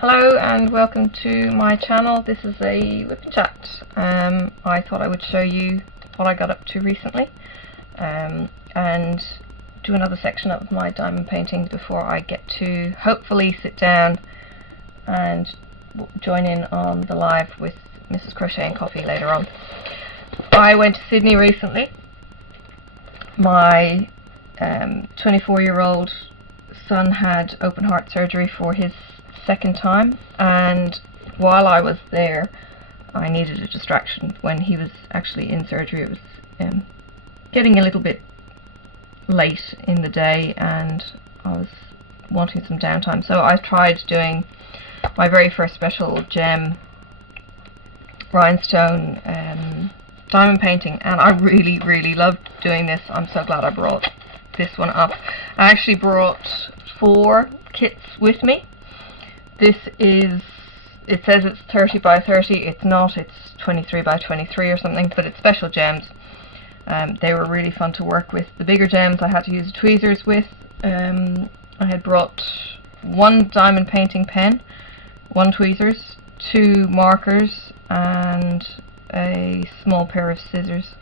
Hello and welcome to my channel. This is a WIPnChat. I thought I would show you what I got up to recently and do another section of my diamond paintings before I get to hopefully sit down and join in on the live with Mrs. Crochet and Coffee later on. I went to Sydney recently. My 24-year-old son had open heart surgery for his second time, and while I was there I needed a distraction. When he was actually in surgery, it was getting a little bit late in the day and I was wanting some downtime, so I tried doing my very first special gem rhinestone diamond painting, and I really loved doing this. I'm so glad I brought this one up. I actually brought 4 kits with me. This is, it says it's 30 by 30, it's not, it's 23 by 23 or something, but it's special gems. They were really fun to work with. The bigger gems I had to use tweezers with. I had brought 1 diamond painting pen, 1 tweezers, 2 markers and a small pair of scissors,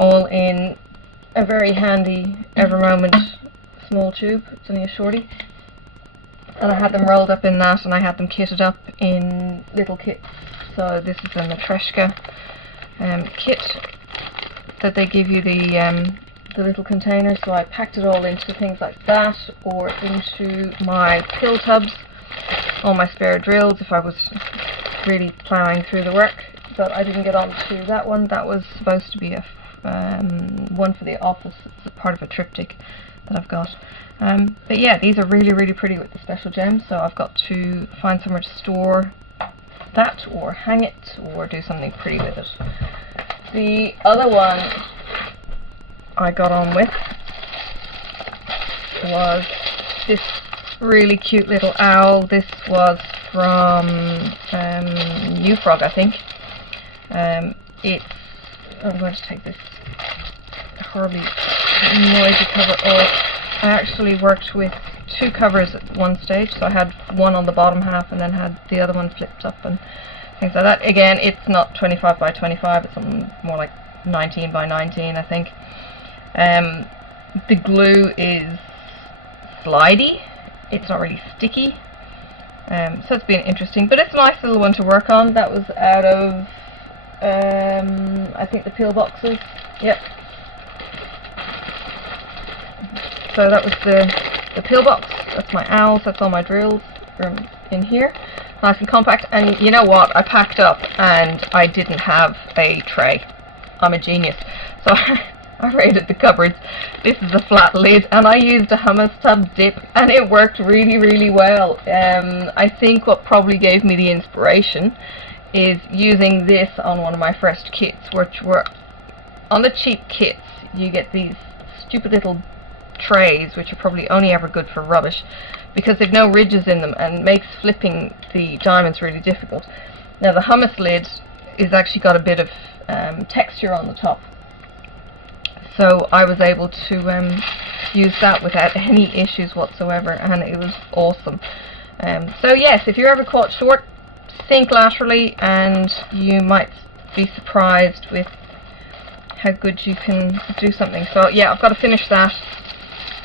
all in a very handy Evermoment small tube. It's only a shorty. And I had them rolled up in that, and I had them kitted up in little kits. So this is a Matryoshka kit that they give you, the little container. So I packed it all into things like that, or into my pill tubs, all my spare drills if I was really ploughing through the work. But I didn't get on to that one. That was supposed to be a one for the office. It's a part of a triptych that I've got. But yeah, these are really pretty with the special gems, so I've got to find somewhere to store that or hang it or do something pretty with it. The other one I got on with was this really cute little owl. This was from Frog, I think. I'm going to take this horribly noisy cover off. I actually worked with 2 covers at one stage, so I had one on the bottom half and then had the other one flipped up and things like that. Again, it's not 25 by 25, it's something more like 19 by 19, I think. The glue is slidey, it's not really sticky, so it's been interesting, but it's a nice little one to work on. That was out of I think the peel boxes. Yep. So that was the peel box. That's my owls. That's all my drills in here. Nice and compact. And you know what? I packed up and I didn't have a tray. I'm a genius. So I raided the cupboards. This is a flat lid, and I used a hummus tub dip, and it worked really well. I think what probably gave me the inspiration is using this on one of my first kits, which were on the cheap kits. You get these stupid little trays which are probably only ever good for rubbish because they've no ridges in them and makes flipping the diamonds really difficult. Now the hummus lid is actually got a bit of texture on the top, so I was able to use that without any issues whatsoever, and it was awesome. So yes, if you're ever caught short, think laterally and you might be surprised with how good you can do something. So yeah, I've got to finish that.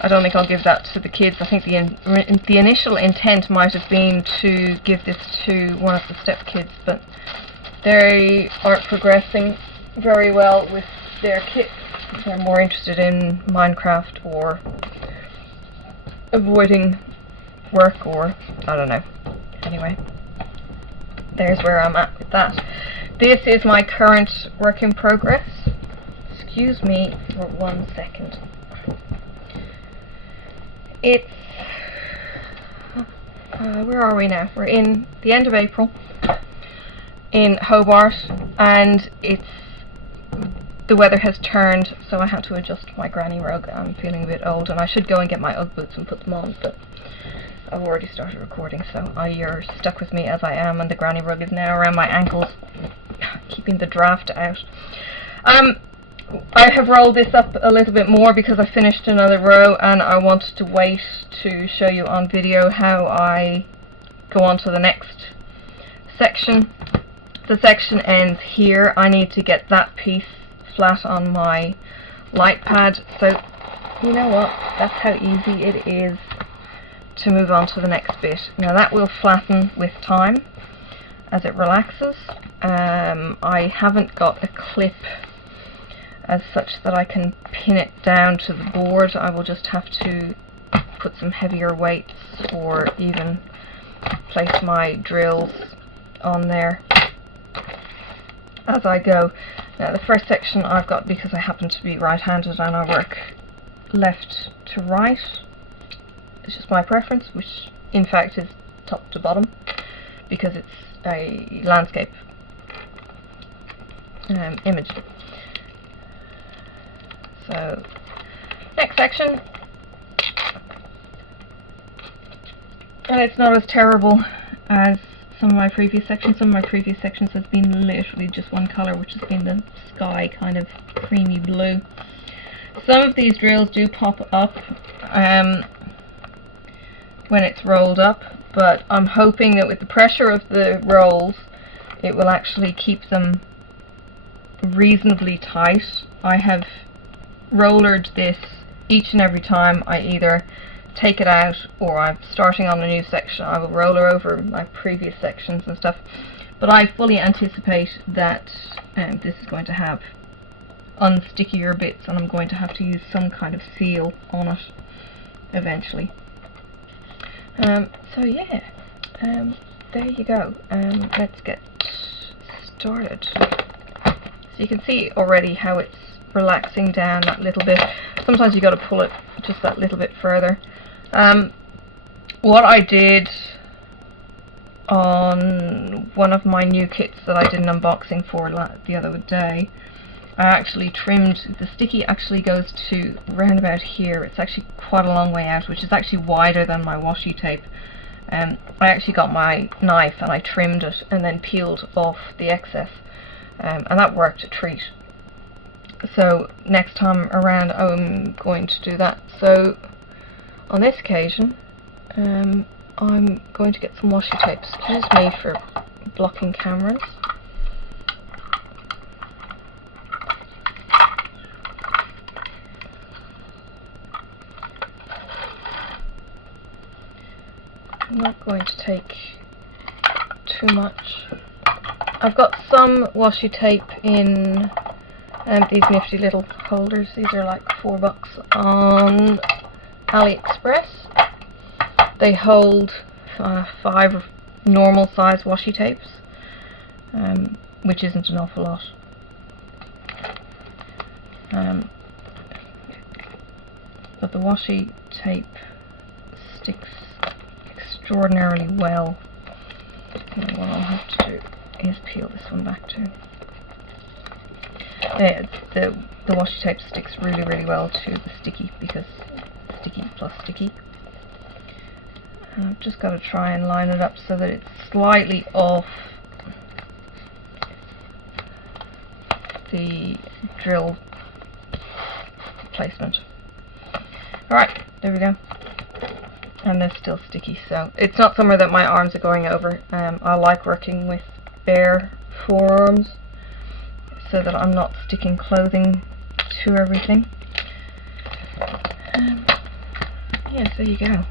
I don't think I'll give that to the kids. I think the initial intent might have been to give this to one of the step kids, but they aren't progressing very well with their kits. They're more interested in Minecraft or avoiding work, or I don't know. Anyway, there's where I'm at with that. This is my current work in progress. Excuse me for 1 second. It's where are we now? We're in the end of April in Hobart, and the weather has turned, so I had to adjust my granny rug. I'm feeling a bit old, and I should go and get my Ugg boots and put them on, but I've already started recording, so you're stuck with me as I am, and the granny rug is now around my ankles, keeping the draft out. I have rolled this up a little bit more because I finished another row, and I wanted to wait to show you on video how I go on to the next section. The section ends here. I need to get that piece flat on my Lightpad, so you know what, that's how easy it is to move on to the next bit. Now that will flatten with time as it relaxes. I haven't got a clip as such that I can pin it down to the board. I will just have to put some heavier weights or even place my drills on there as I go. Now the first section I've got, because I happen to be right-handed and I work left to right, it's just my preference, which in fact is top to bottom because it's a landscape image. So next section, and it's not as terrible as some of my previous sections. Some of my previous sections has been literally just one colour, which has been the sky kind of creamy blue. Some of these drills do pop up when it's rolled up, but I'm hoping that with the pressure of the rolls it will actually keep them reasonably tight. I have rollered this each and every time I either take it out or I'm starting on a new section. I will roller over my previous sections and stuff, but I fully anticipate that this is going to have unstickier bits and I'm going to have to use some kind of seal on it eventually. So yeah, there you go. Let's get started. So you can see already how it's relaxing down that little bit. Sometimes you got to pull it just that little bit further. What I did on one of my new kits that I did an unboxing for the other day, I actually trimmed, the sticky actually goes to round about here. It's actually quite a long way out, which is actually wider than my washi tape. I actually got my knife and I trimmed it and then peeled off the excess, and that worked a treat. So next time around I'm going to do that. So on this occasion I'm going to get some washi tape. Excuse me for blocking cameras. I'm not going to take too much. I've got some washi tape in these nifty little holders. These are like $4 on AliExpress. They hold 5 normal size washi tapes, which isn't an awful lot. But the washi tape sticks extraordinarily well. And what I'll have to do is peel this one back too. The washi tape sticks really, really well to the sticky, because sticky plus sticky. And I've just got to try and line it up so that it's slightly off the drill placement. Alright, there we go. And they're still sticky, so it's not somewhere that my arms are going over. I like working with bare forearms so that I'm not sticking clothing to everything. Yeah, there you go.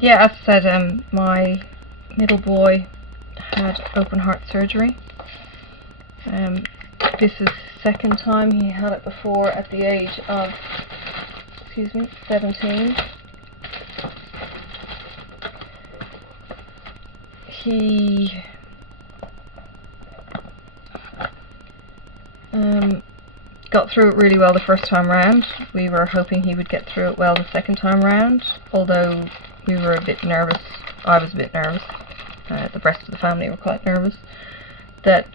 Yeah, as I said, my middle boy had open heart surgery. This is the second time. He had it before at the age of, 17. He got through it really well the first time round. We were hoping he would get through it well the second time round, although we were a bit nervous. I was a bit nervous. The rest of the family were quite nervous that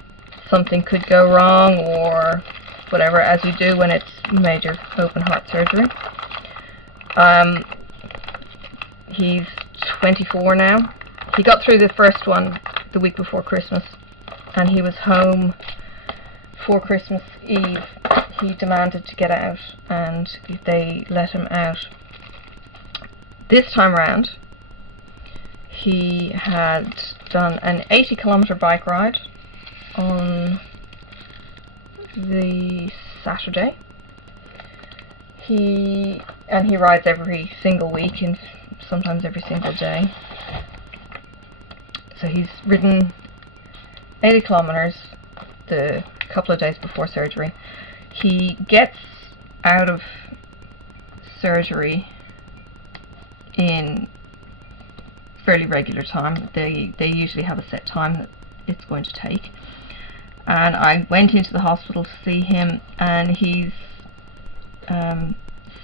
something could go wrong or whatever, as you do when it's major open heart surgery. He's 24 now. He got through the first one the week before Christmas, and he was home before Christmas Eve, he demanded to get out, and they let him out. This time around, he had done an 80-kilometre bike ride on the Saturday. He rides every single week, and sometimes every single day. So he's ridden 80 kilometres the couple of days before surgery. He gets out of surgery in fairly regular time. They usually have a set time that it's going to take. And I went into the hospital to see him, and he's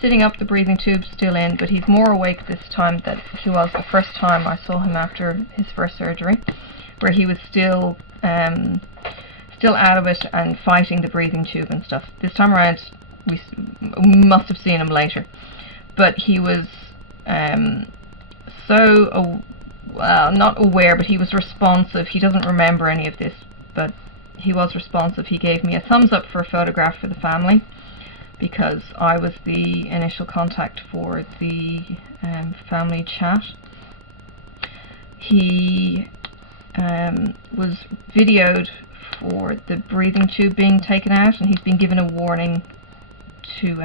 sitting up, the breathing tube still in, but he's more awake this time than he was the first time I saw him after his first surgery, where he was still out of it and fighting the breathing tube and stuff. This time around, we must have seen him later, but he was well, not aware, but he was responsive. He doesn't remember any of this, but he was responsive. He gave me a thumbs up for a photograph for the family, because I was the initial contact for the family chat. He was videoed for the breathing tube being taken out, and he's been given a warning to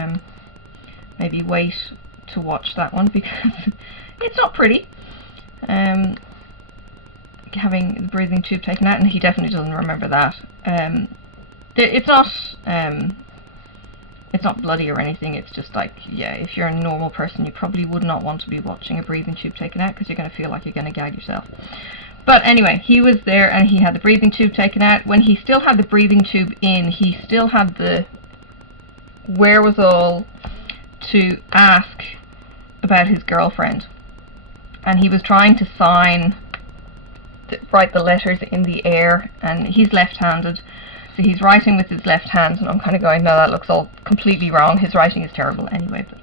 maybe wait to watch that one, because it's not pretty having the breathing tube taken out, and he definitely doesn't remember that. It's not bloody or anything. It's just like, yeah, if you're a normal person, you probably would not want to be watching a breathing tube taken out, because you're going to feel like you're going to gag yourself. But anyway, he was there, and he had the breathing tube taken out. When he still had the breathing tube in, he still had the wherewithal to ask about his girlfriend, and he was trying to write the letters in the air, and he's left-handed, so he's writing with his left hand, and I'm kind of going, no, that looks all completely wrong. His writing is terrible anyway, but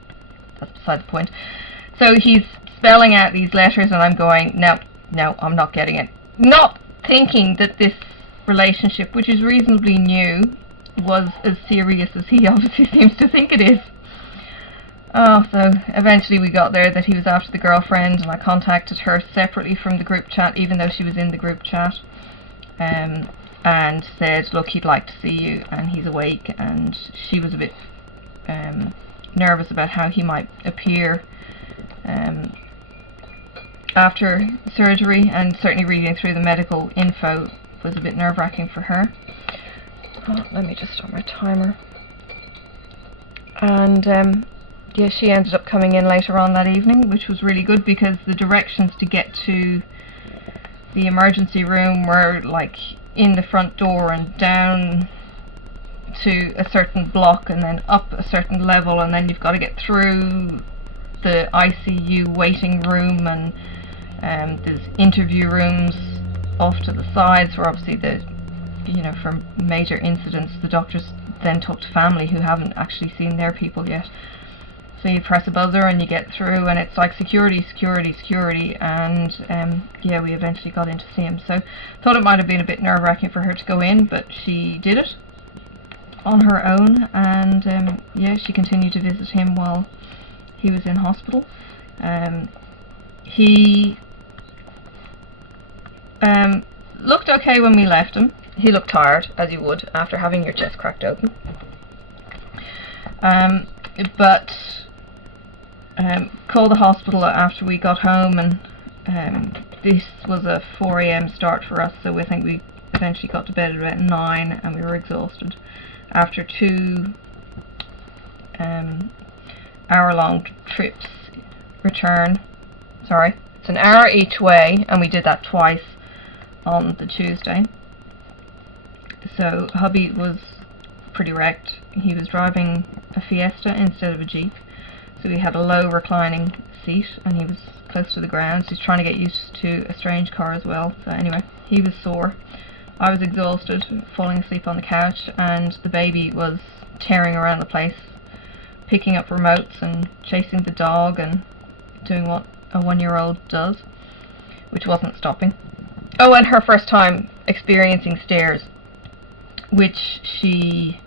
that's beside the point. So he's spelling out these letters, and I'm going, no, I'm not getting it. Not thinking that this relationship, which is reasonably new, was as serious as he obviously seems to think it is. Oh, so eventually we got there that he was after the girlfriend, and I contacted her separately from the group chat, even though she was in the group chat, and said, look, he'd like to see you, and he's awake. And she was a bit nervous about how he might appear after surgery, and certainly reading through the medical info was a bit nerve-wracking for her. Oh, let me just start my timer. And yeah, she ended up coming in later on that evening, which was really good, because the directions to get to the emergency room were like in the front door and down to a certain block and then up a certain level, and then you've got to get through the ICU waiting room, and there's interview rooms off to the sides where obviously for major incidents the doctors then talk to family who haven't actually seen their people yet. So you press a buzzer and you get through, and it's like security, and yeah, we eventually got in to see him. So thought it might have been a bit nerve-wracking for her to go in, but she did it on her own, and yeah, she continued to visit him while he was in hospital. He looked okay when we left him. He looked tired, as you would after having your chest cracked open. But called the hospital after we got home, and this was a 4 AM start for us, so I think we eventually got to bed at about 9, and we were exhausted after 2 hour-long trips return. Sorry, it's an hour each way, and we did that twice on the Tuesday. So hubby was pretty wrecked. He was driving a Fiesta instead of a Jeep, so he had a low reclining seat, and he was close to the ground, so he's trying to get used to a strange car as well. So anyway, he was sore. I was exhausted, falling asleep on the couch, and the baby was tearing around the place, picking up remotes and chasing the dog and doing what a 1-year-old does, which wasn't stopping. Oh, and her first time experiencing stairs, which she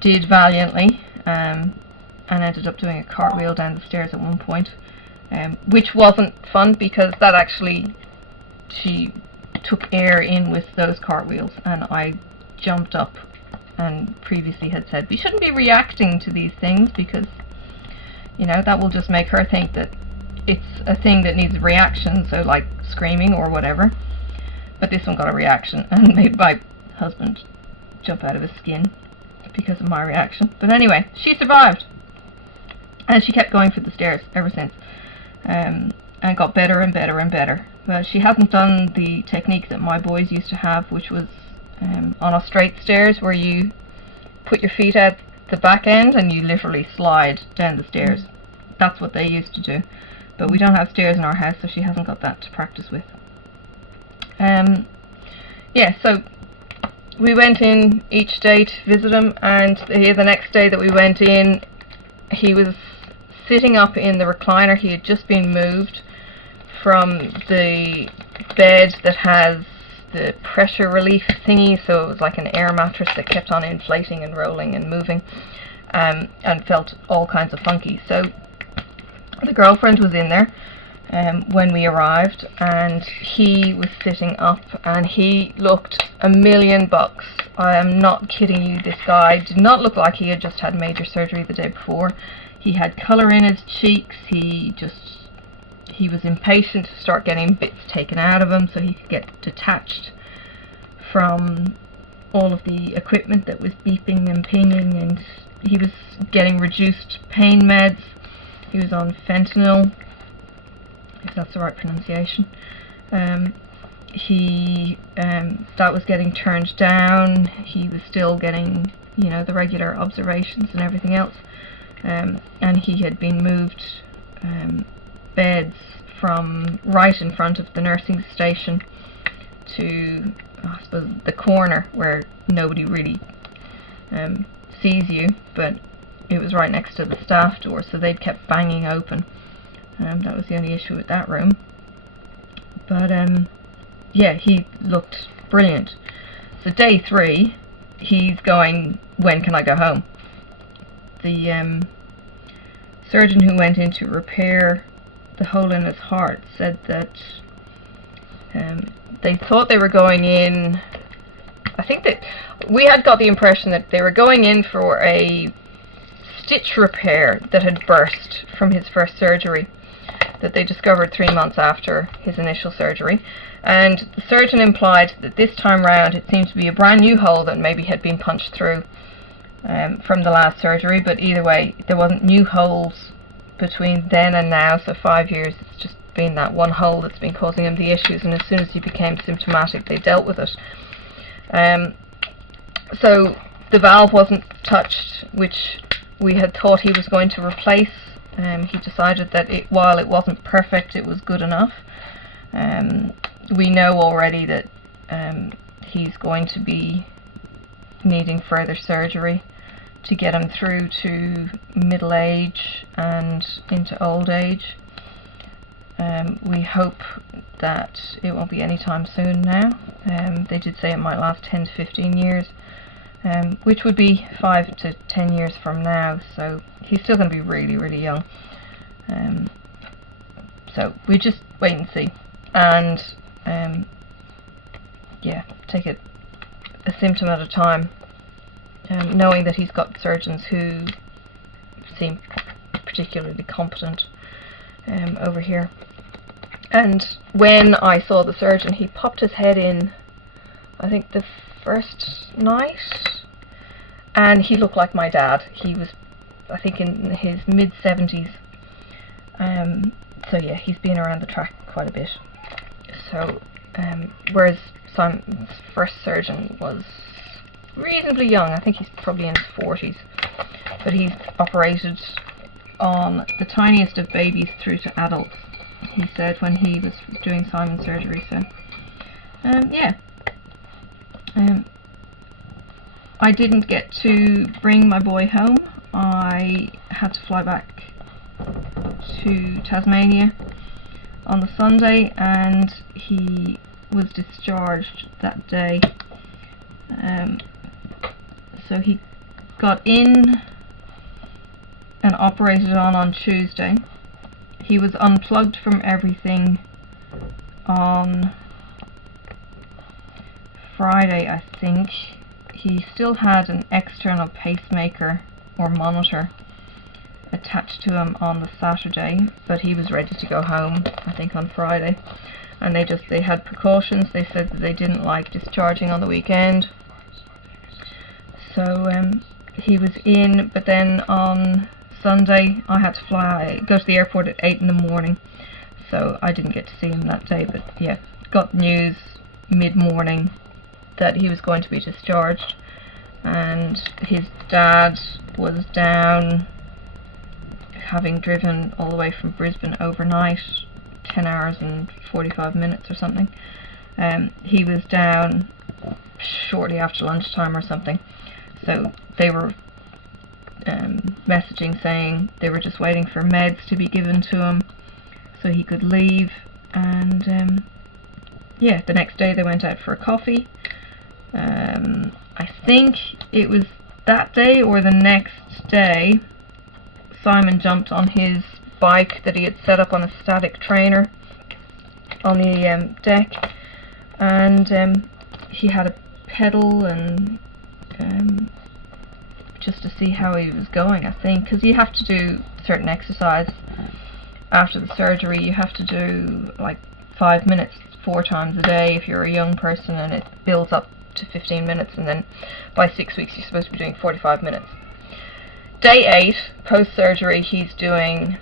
did valiantly, and ended up doing a cartwheel down the stairs at one point, which wasn't fun because that actually, she took air in with those cartwheels, and I jumped up and previously had said we shouldn't be reacting to these things because, you know, that will just make her think that it's a thing that needs a reaction, so like screaming or whatever. But this one got a reaction and made my husband jump out of his skin because of my reaction. But anyway, she survived, and she kept going for the stairs ever since, and got better and better and better. But she hasn't done the technique that my boys used to have, which was on a straight stairs where you put your feet at the back end and you literally slide down the stairs. That's what they used to do. But we don't have stairs in our house, so she hasn't got that to practice with. Yeah, so we went in each day to visit him, and the next day that we went in, he was sitting up in the recliner. He had just been moved from the bed that has the pressure relief thingy, so it was like an air mattress that kept on inflating and rolling and moving, and felt all kinds of funky. So the girlfriend was in there when we arrived, and he was sitting up, and he looked $1,000,000. I am not kidding you. This guy did not look like he had just had major surgery the day before. He had colour in his cheeks. He was impatient to start getting bits taken out of him so he could get detached from all of the equipment that was beeping and pinging, and he was getting reduced pain meds. He was on fentanyl, if that's the right pronunciation. That was getting turned down. He was still getting, you know, the regular observations and everything else. And he had been moved beds from right in front of the nursing station to, I suppose, the corner where nobody really sees you, but it was right next to the staff door, so they'd kept banging open. That was the only issue with that room. But yeah, he looked brilliant. So day 3, he's going, when can I go home? The surgeon who went in to repair the hole in his heart said that they thought they were going in, I think that we had got the impression that they were going in for a stitch repair that had burst from his first surgery that they discovered 3 months after his initial surgery, and the surgeon implied that this time round it seemed to be a brand new hole that maybe had been punched through from the last surgery. But either way, there wasn't new holes between then and now, so 5 years. It's just been that one hole that's been causing him the issues, and as soon as he became symptomatic they dealt with it. So the valve wasn't touched, which we had thought he was going to replace. He decided that while it wasn't perfect, it was good enough. We know already that he's going to be needing further surgery to get him through to middle age and into old age. We hope that it won't be any time soon now. They did say it might last 10 to 15 years, which would be 5 to 10 years from now, so he's still going to be really, really young. So we just wait and see, and yeah, take it a symptom at a time, knowing that he's got surgeons who seem particularly competent over here. And when I saw the surgeon, he popped his head in, I think the first night, and he looked like my dad. He was, I think, in his mid-70s. So yeah, he's been around the track quite a bit. So whereas Simon's first surgeon was reasonably young, I think he's probably in his 40s, but he's operated on the tiniest of babies through to adults, he said, when he was doing Simon's surgery. So yeah, I didn't get to bring my boy home. I had to fly back to Tasmania on the Sunday, and he was discharged that day. So he got in and operated on Tuesday. He was unplugged from everything on Friday, I think. He still had an external pacemaker or monitor attached to him on the Saturday, but he was ready to go home, I think, on Friday. And they had precautions. They said that they didn't like discharging on the weekend. So he was in, but then on Sunday I had to go to the airport at 8 in the morning, so I didn't get to see him that day. But yeah, got news mid-morning that he was going to be discharged, and his dad was down, having driven all the way from Brisbane overnight, 10 hours and 45 minutes or something. He was down shortly after lunchtime or something, so they were messaging saying they were just waiting for meds to be given to him so he could leave. And yeah, the next day they went out for a coffee. I think it was that day or the next day Simon jumped on his bike that he had set up on a static trainer on the deck, and he had a pedal and just to see how he was going, I think, because you have to do certain exercise after the surgery. You have to do like 5 minutes 4 times a day if you're a young person, and it builds up to 15 minutes, and then by 6 weeks you're supposed to be doing 45 minutes. Day 8, post-surgery, he's doing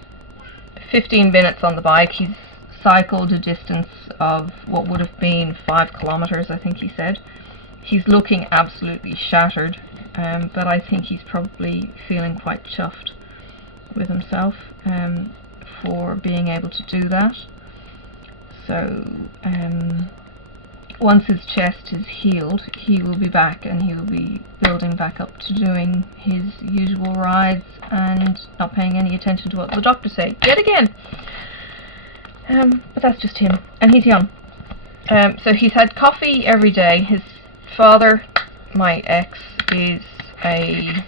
15 minutes on the bike. He's cycled a distance of what would have been 5 kilometers, I think he said. He's looking absolutely shattered, but I think he's probably feeling quite chuffed with himself for being able to do that. So once his chest is healed, he will be back, and he will be building back up to doing his usual rides and not paying any attention to what the doctors say yet again. But that's just him, and he's young. So he's had coffee every day. His father, my ex, is a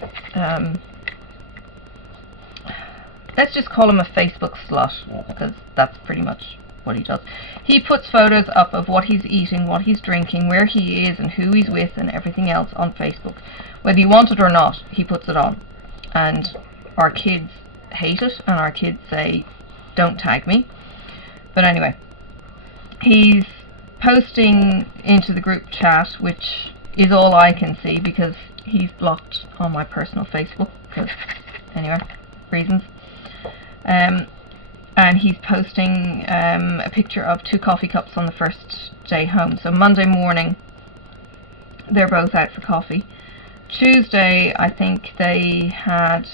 let's just call him a Facebook slut, because that's pretty much what he does. He puts photos up of what he's eating, what he's drinking, where he is and who he's with and everything else on Facebook. Whether you want it or not, he puts it on. And our kids hate it, and our kids say, don't tag me. But anyway, he's posting into the group chat, which is all I can see because he's blocked on my personal Facebook, because anyway, reasons. And he's posting a picture of 2 coffee cups on the first day home. So Monday morning they're both out for coffee. Tuesday I think they had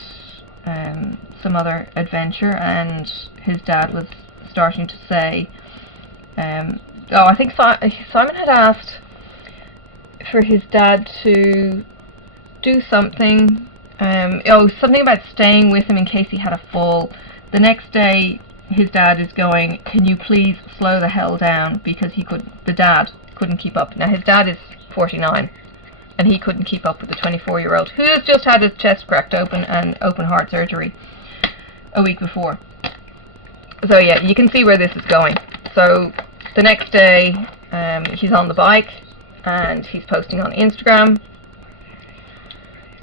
some other adventure, and his dad was starting to say, I think Simon had asked for his dad to do something, something about staying with him in case he had a fall. The next day his dad is going, can you please slow the hell down, because the dad couldn't keep up. Now his dad is 49 and he couldn't keep up with the 24-year-old who has just had his chest cracked open and open heart surgery a week before. So yeah, you can see where this is going. So the next day he's on the bike and he's posting on Instagram,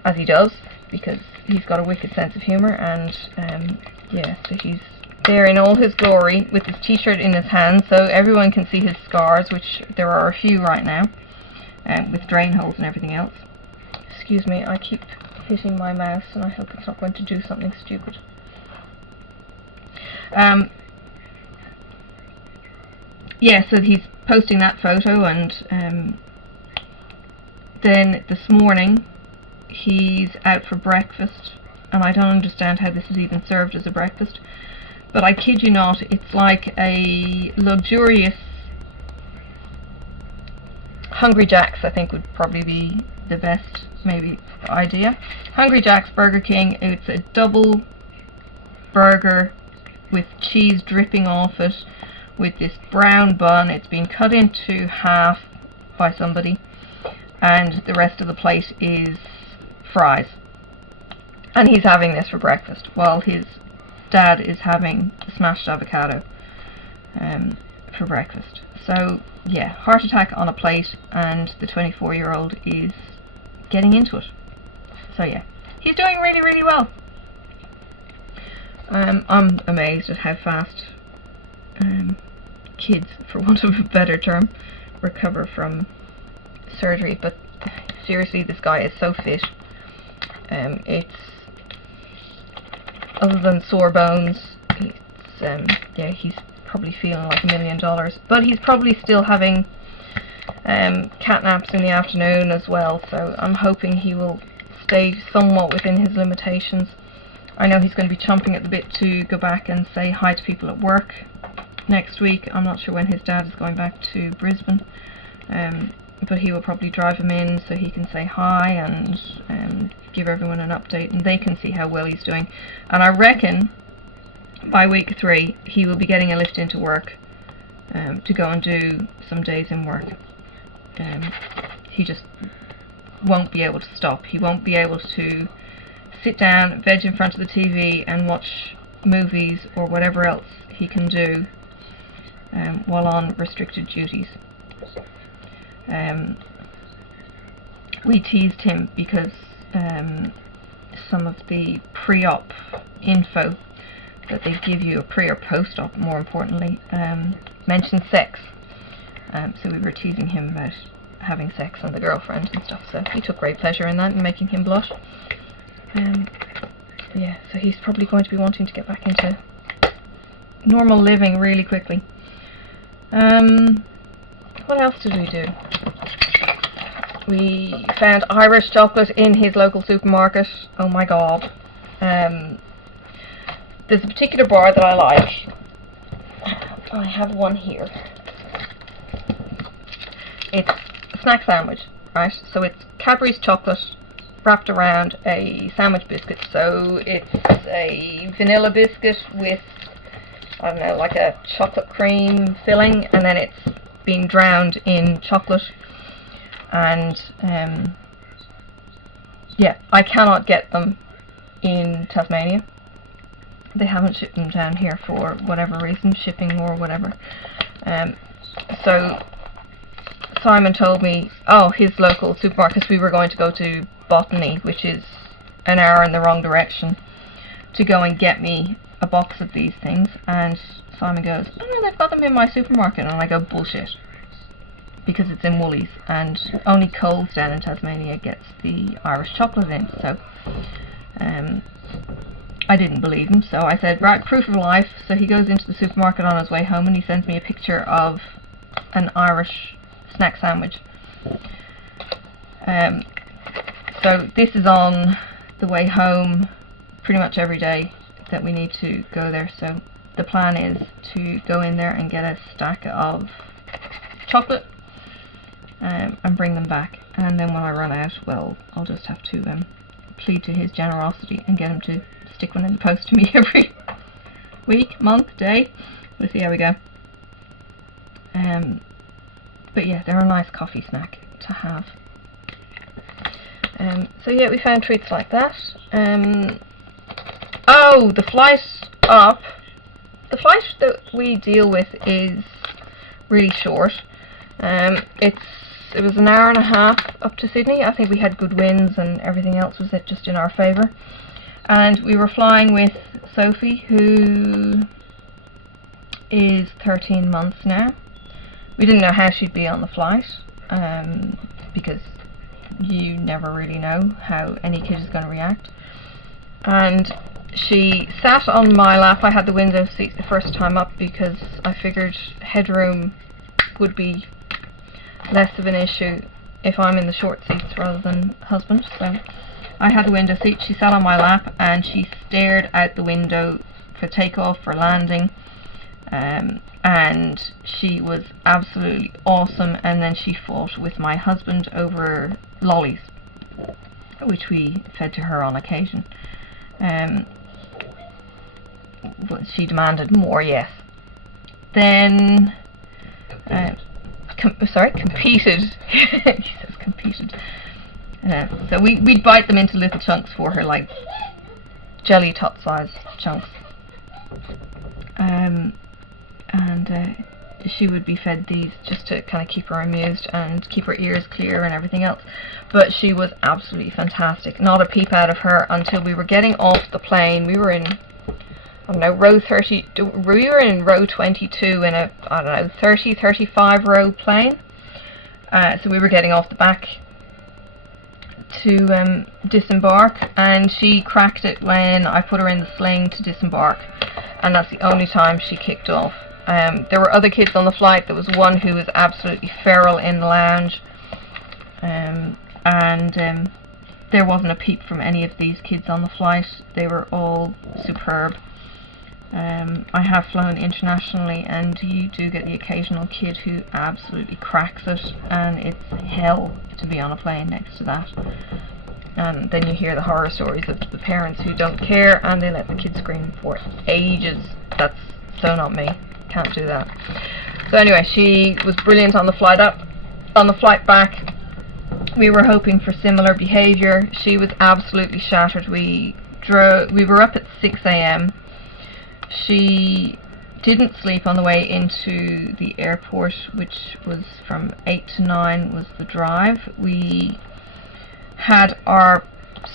as he does, because he's got a wicked sense of humour. And yeah, so he's there in all his glory with his t-shirt in his hand, so everyone can see his scars, which there are a few right now, with drain holes and everything else. Excuse me, I keep hitting my mouse and I hope it's not going to do something stupid. Yeah, so he's posting that photo, and then this morning he's out for breakfast, and I don't understand how this is even served as a breakfast, but I kid you not, it's like a luxurious Hungry Jack's, I think would probably be the best maybe idea. Hungry Jack's Burger King. It's a double burger with cheese dripping off it, with this brown bun. It's been cut into half by somebody, and the rest of the plate is fries. And he's having this for breakfast, while his dad is having a smashed avocado for breakfast. So yeah, heart attack on a plate, and the 24-year-old is getting into it. So yeah, he's doing really, really well. I'm amazed at how fast kids, for want of a better term, recover from surgery. But seriously, this guy is so fit. It's, other than sore bones, it's yeah, he's probably feeling like $1 million, but he's probably still having cat naps in the afternoon as well, so I'm hoping he will stay somewhat within his limitations. I know he's going to be chomping at the bit to go back and say hi to people at work next week. I'm not sure when his dad is going back to Brisbane, but he will probably drive him in so he can say hi and give everyone an update, and they can see how well he's doing. And I reckon by week 3 he will be getting a lift into work to go and do some days in work. He just won't be able to stop. He won't be able to sit down, veg in front of the TV and watch movies or whatever else he can do while on restricted duties. We teased him because some of the pre-op info that they give you, pre or post-op more importantly, mentioned sex. So we were teasing him about having sex and the girlfriend and stuff, so he took great pleasure in that and making him blush. Yeah, so he's probably going to be wanting to get back into normal living really quickly. What else did we do? We found Irish chocolate in his local supermarket. Oh my god. There's a particular bar that I like. I have one here. It's a snack sandwich, right? So it's Cadbury's chocolate wrapped around a sandwich biscuit. So it's a vanilla biscuit with, I don't know, like a chocolate cream filling, and then it's being drowned in chocolate. And yeah, I cannot get them in Tasmania. They haven't shipped them down here for whatever reason, shipping or whatever. So Simon told me, oh, his local supermarket, we were going to go to Botany, which is an hour in the wrong direction, to go and get me a box of these things. And Simon goes, oh no, they've got them in my supermarket. And I go, bullshit, because it's in Woolies, and only Coles down in Tasmania gets the Irish chocolate in. So I didn't believe him, so I said, right, proof of life. So he goes into the supermarket on his way home and he sends me a picture of an Irish snack sandwich. So this is on the way home pretty much every day that we need to go there. So the plan is to go in there and get a stack of chocolate and bring them back. And then when I run out, well, I'll just have to plead to his generosity and get him to stick one in the post to me every week, month, day. We'll see how we go. But yeah, they're a nice coffee snack to have. So yeah, we found treats like that. Oh, the flight up. The flight that we deal with is really short. It was an hour and a half up to Sydney. I think we had good winds and everything else was just in our favour. And we were flying with Sophie, who is 13 months now. We didn't know how she'd be on the flight, because you never really know how any kid is going to react. And she sat on my lap. I had the window seat the first time up because I figured headroom would be less of an issue if I'm in the short seats rather than husband. So I had the window seat. She sat on my lap and she stared out the window for takeoff, for landing, and she was absolutely awesome. And then she fought with my husband over lollies, which we fed to her on occasion. She demanded more, yes. Then competed. He says competed. So we'd bite them into little chunks for her, like jelly tot size chunks. And she would be fed these just to kind of keep her amused and keep her ears clear and everything else. But she was absolutely fantastic. Not a peep out of her until we were getting off the plane. We were in, I don't know, row 30. We were in row 22 in a, I don't know, 30, 35 row plane. So we were getting off the back to disembark, and she cracked it when I put her in the sling to disembark, and that's the only time she kicked off. There were other kids on the flight. There was one who was absolutely feral in the lounge, and there wasn't a peep from any of these kids on the flight. They were all superb. I have flown internationally, and you do get the occasional kid who absolutely cracks it, and it's hell to be on a plane next to that. And then you hear the horror stories of the parents who don't care, and they let the kids scream for ages. That's so not me. Can't do that. So anyway, she was brilliant on the flight up. On the flight back, we were hoping for similar behaviour. She was absolutely shattered. We were up at 6 AM. She didn't sleep on the way into the airport, which was from 8 to 9 was the drive. We had our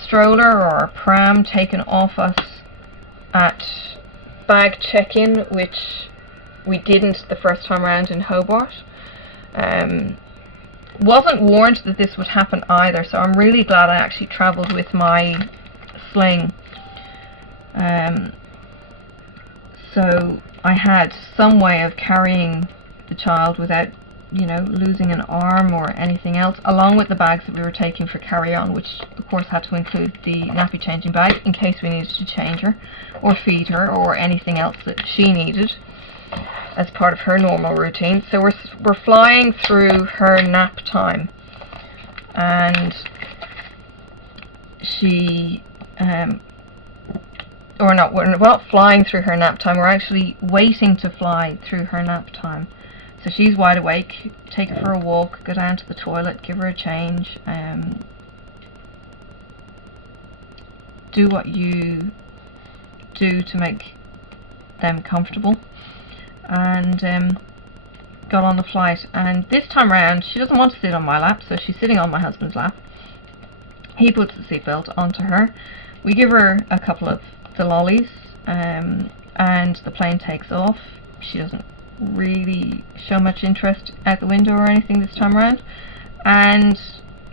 stroller or our pram taken off us at bag check-in, which we didn't the first time around in Hobart. Wasn't warned that this would happen either, so I'm really glad I actually travelled with my sling. So I had some way of carrying the child without, you know, losing an arm or anything else, along with the bags that we were taking for carry-on, which of course had to include the nappy changing bag in case we needed to change her or feed her or anything else that she needed as part of her normal routine. So we're flying through her nap time, and she we're not flying through her nap time, we're actually waiting to fly through her nap time. So she's wide awake, take her for a walk, go down to the toilet, give her a change, do what you do to make them comfortable, and got on the flight. And this time around she doesn't want to sit on my lap, so she's sitting on my husband's lap. He puts the seatbelt onto her, we give her a couple of the lollies, and the plane takes off. She doesn't really show much interest out the window or anything this time around, and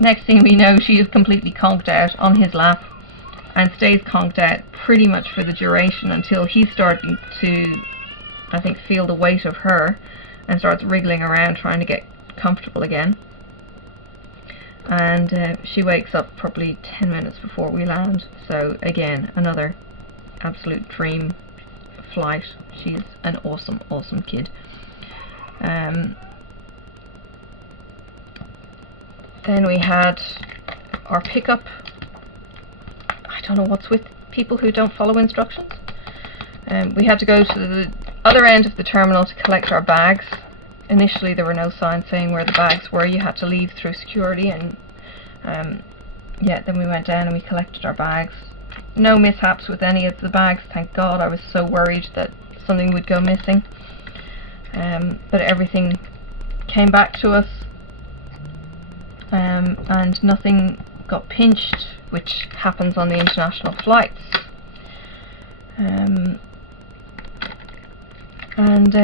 next thing we know she is completely conked out on his lap and stays conked out pretty much for the duration until he's starting to, I think, feel the weight of her and starts wriggling around trying to get comfortable again. And she wakes up probably 10 minutes before we land. So again, another absolute dream flight. She's an awesome, awesome kid. Then we had our pickup. I don't know what's with people who don't follow instructions. We had to go to the other end of the terminal to collect our bags. Initially there were no signs saying where the bags were. You had to leave through security, and yeah, then we went down and we collected our bags. No mishaps with any of the bags, thank God. I was so worried that something would go missing. But everything came back to us, and nothing got pinched, which happens on the international flights.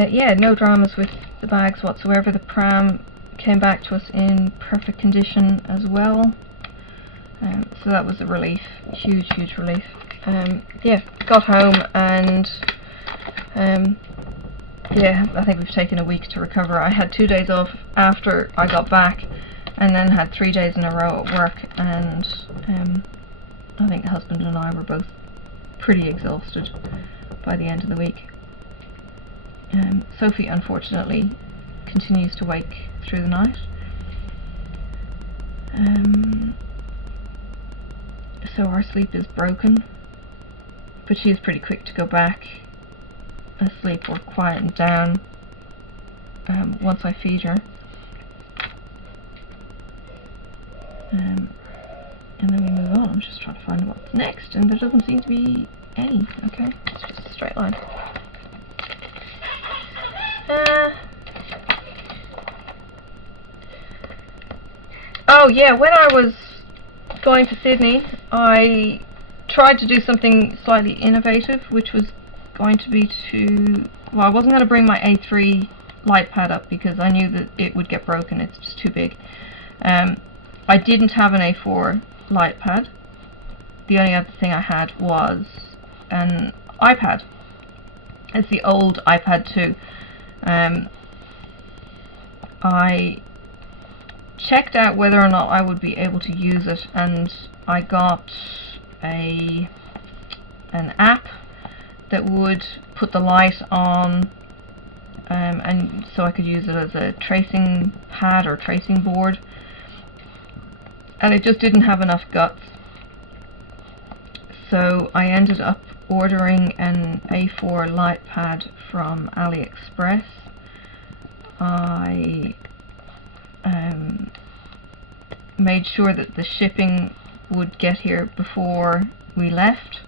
Yeah, no dramas with the bags whatsoever. The pram came back to us in perfect condition as well. So that was a relief, huge, huge relief. Yeah, got home, and yeah, I think we've taken a week to recover. I had 2 days off after I got back, and then had 3 days in a row at work, and I think the husband and I were both pretty exhausted by the end of the week. Sophie unfortunately continues to wake through the night. So our sleep is broken, but she is pretty quick to go back asleep or quietened down once I feed her. And then we move on. I'm just trying to find what's next, and there doesn't seem to be any. Okay, it's just a straight line. Oh yeah, when I was going to Sydney, I tried to do something slightly innovative, which was going to be well, I wasn't going to bring my A3 Lightpad up because I knew that it would get broken, it's just too big. I didn't have an A4 Lightpad. The only other thing I had was an iPad. It's the old iPad 2. I checked out whether or not I would be able to use it, and I got an app that would put the light on, and so I could use it as a tracing pad or tracing board, and it just didn't have enough guts. So I ended up ordering an A4 Lightpad from AliExpress. I made sure that the shipping would get here before we left,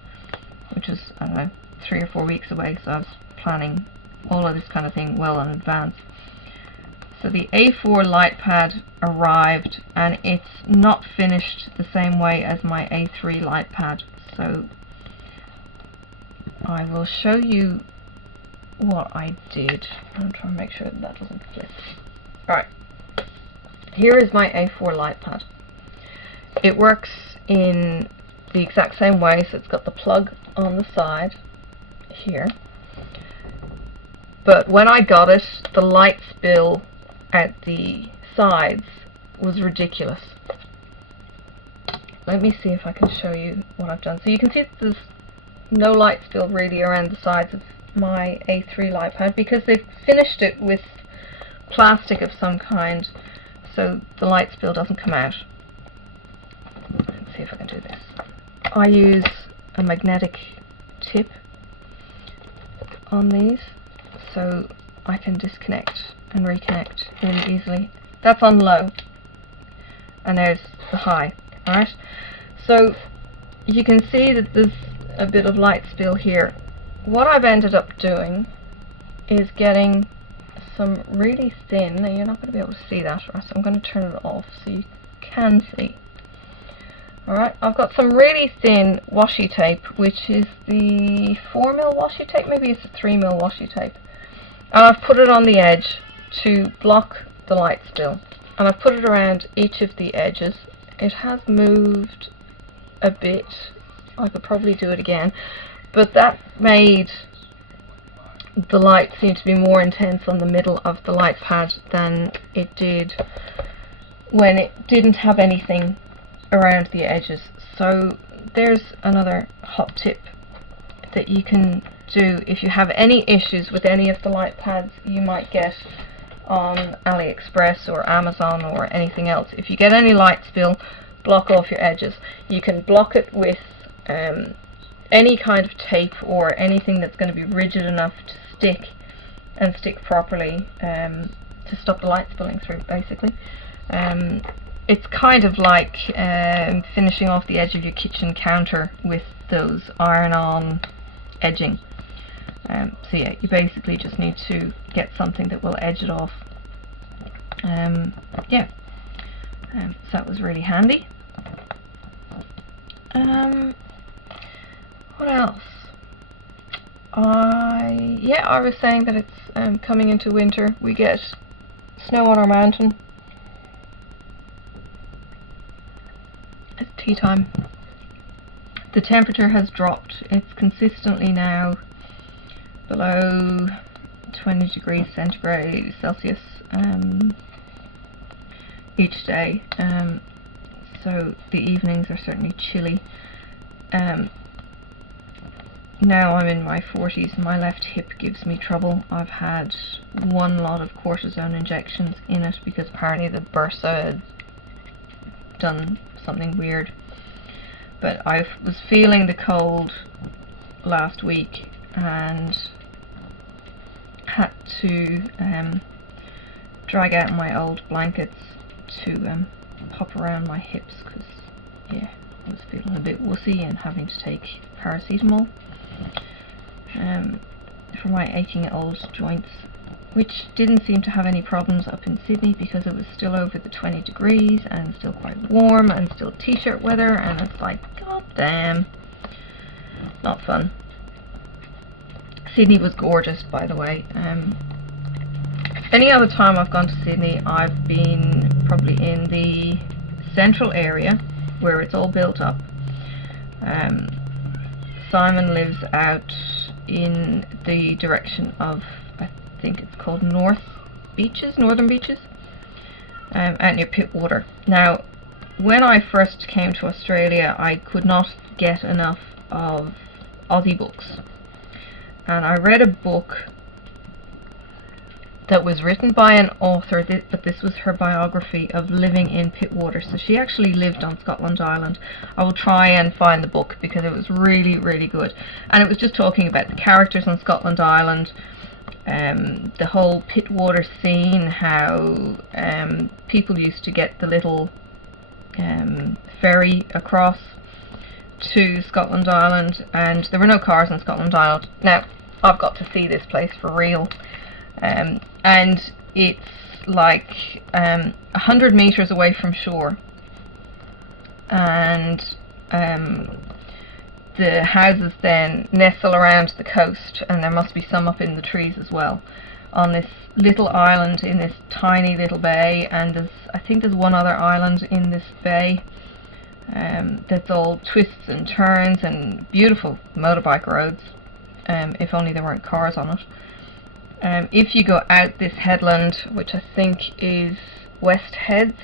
which was, I don't know, 3 or 4 weeks away, so I was planning all of this kind of thing well in advance. So the A4 Lightpad arrived, and it's not finished the same way as my A3 Lightpad, so I will show you what I did. I'm trying to make sure that that doesn't flip. Alright, here is my A4 Lightpad. It works in the exact same way, so it's got the plug on the side here, but when I got it, the light spill at the sides was ridiculous. Let me see if I can show you what I've done. So you can see that there's no light spill really around the sides of my A3 Lightpad because they've finished it with plastic of some kind, so the light spill doesn't come out. Let's see if I can do this. I use a magnetic tip on these, so I can disconnect and reconnect really easily. That's on low, and there's the high. Alright, so you can see that there's a bit of light spill here. What I've ended up doing is getting some really thin, now you're not going to be able to see that, right, so I'm going to turn it off so you can see. Alright, I've got some really thin washi tape, which is the 4mm washi tape, maybe it's a 3mm washi tape. And I've put it on the edge to block the light spill. And I've put it around each of the edges. It has moved a bit. I could probably do it again. But that made the light seem to be more intense on the middle of the light pad than it did when it didn't have anything around the edges. So there's another hot tip that you can do if you have any issues with any of the light pads you might get on AliExpress or Amazon or anything else. If you get any light spill, block off your edges. You can block it with any kind of tape or anything that's going to be rigid enough to stick and stick properly to stop the light spilling through, basically. It's kind of like finishing off the edge of your kitchen counter with those iron-on edging. So yeah, you basically just need to get something that will edge it off. Yeah, so that was really handy. What else? I was saying that it's coming into winter. We get snow on our mountain. It's tea time. The temperature has dropped. It's consistently now below 20 degrees centigrade Celsius each day. So the evenings are certainly chilly. Now I'm in my 40s, my left hip gives me trouble. I've had one lot of cortisone injections in it because apparently the bursa had done something weird. But I was feeling the cold last week and had to drag out my old blankets to pop around my hips because, yeah, I was feeling a bit wussy and having to take paracetamol for my aching old joints, which didn't seem to have any problems up in Sydney because it was still over the 20 degrees and still quite warm and still t-shirt weather, and it's like, god damn, not fun. Sydney was gorgeous, by the way. Any other time I've gone to Sydney, I've been probably in the central area where it's all built up. Simon lives out in the direction of, I think it's called Northern Beaches, out near Pittwater. Now, when I first came to Australia, I could not get enough of Aussie books, and I read a book that was written by an author, but this was her biography of living in Pittwater. So she actually lived on Scotland Island. I will try and find the book because it was really, really good. And it was just talking about the characters on Scotland Island, the whole Pittwater scene, how people used to get the little ferry across to Scotland Island, and there were no cars on Scotland Island. Now, I've got to see this place for real. And it's like 100 meters away from shore, and the houses then nestle around the coast, and there must be some up in the trees as well, on this little island in this tiny little bay. And I think there's one other island in this bay that's all twists and turns and beautiful motorbike roads, if only there weren't cars on it. If you go out this headland, which I think is West Heads,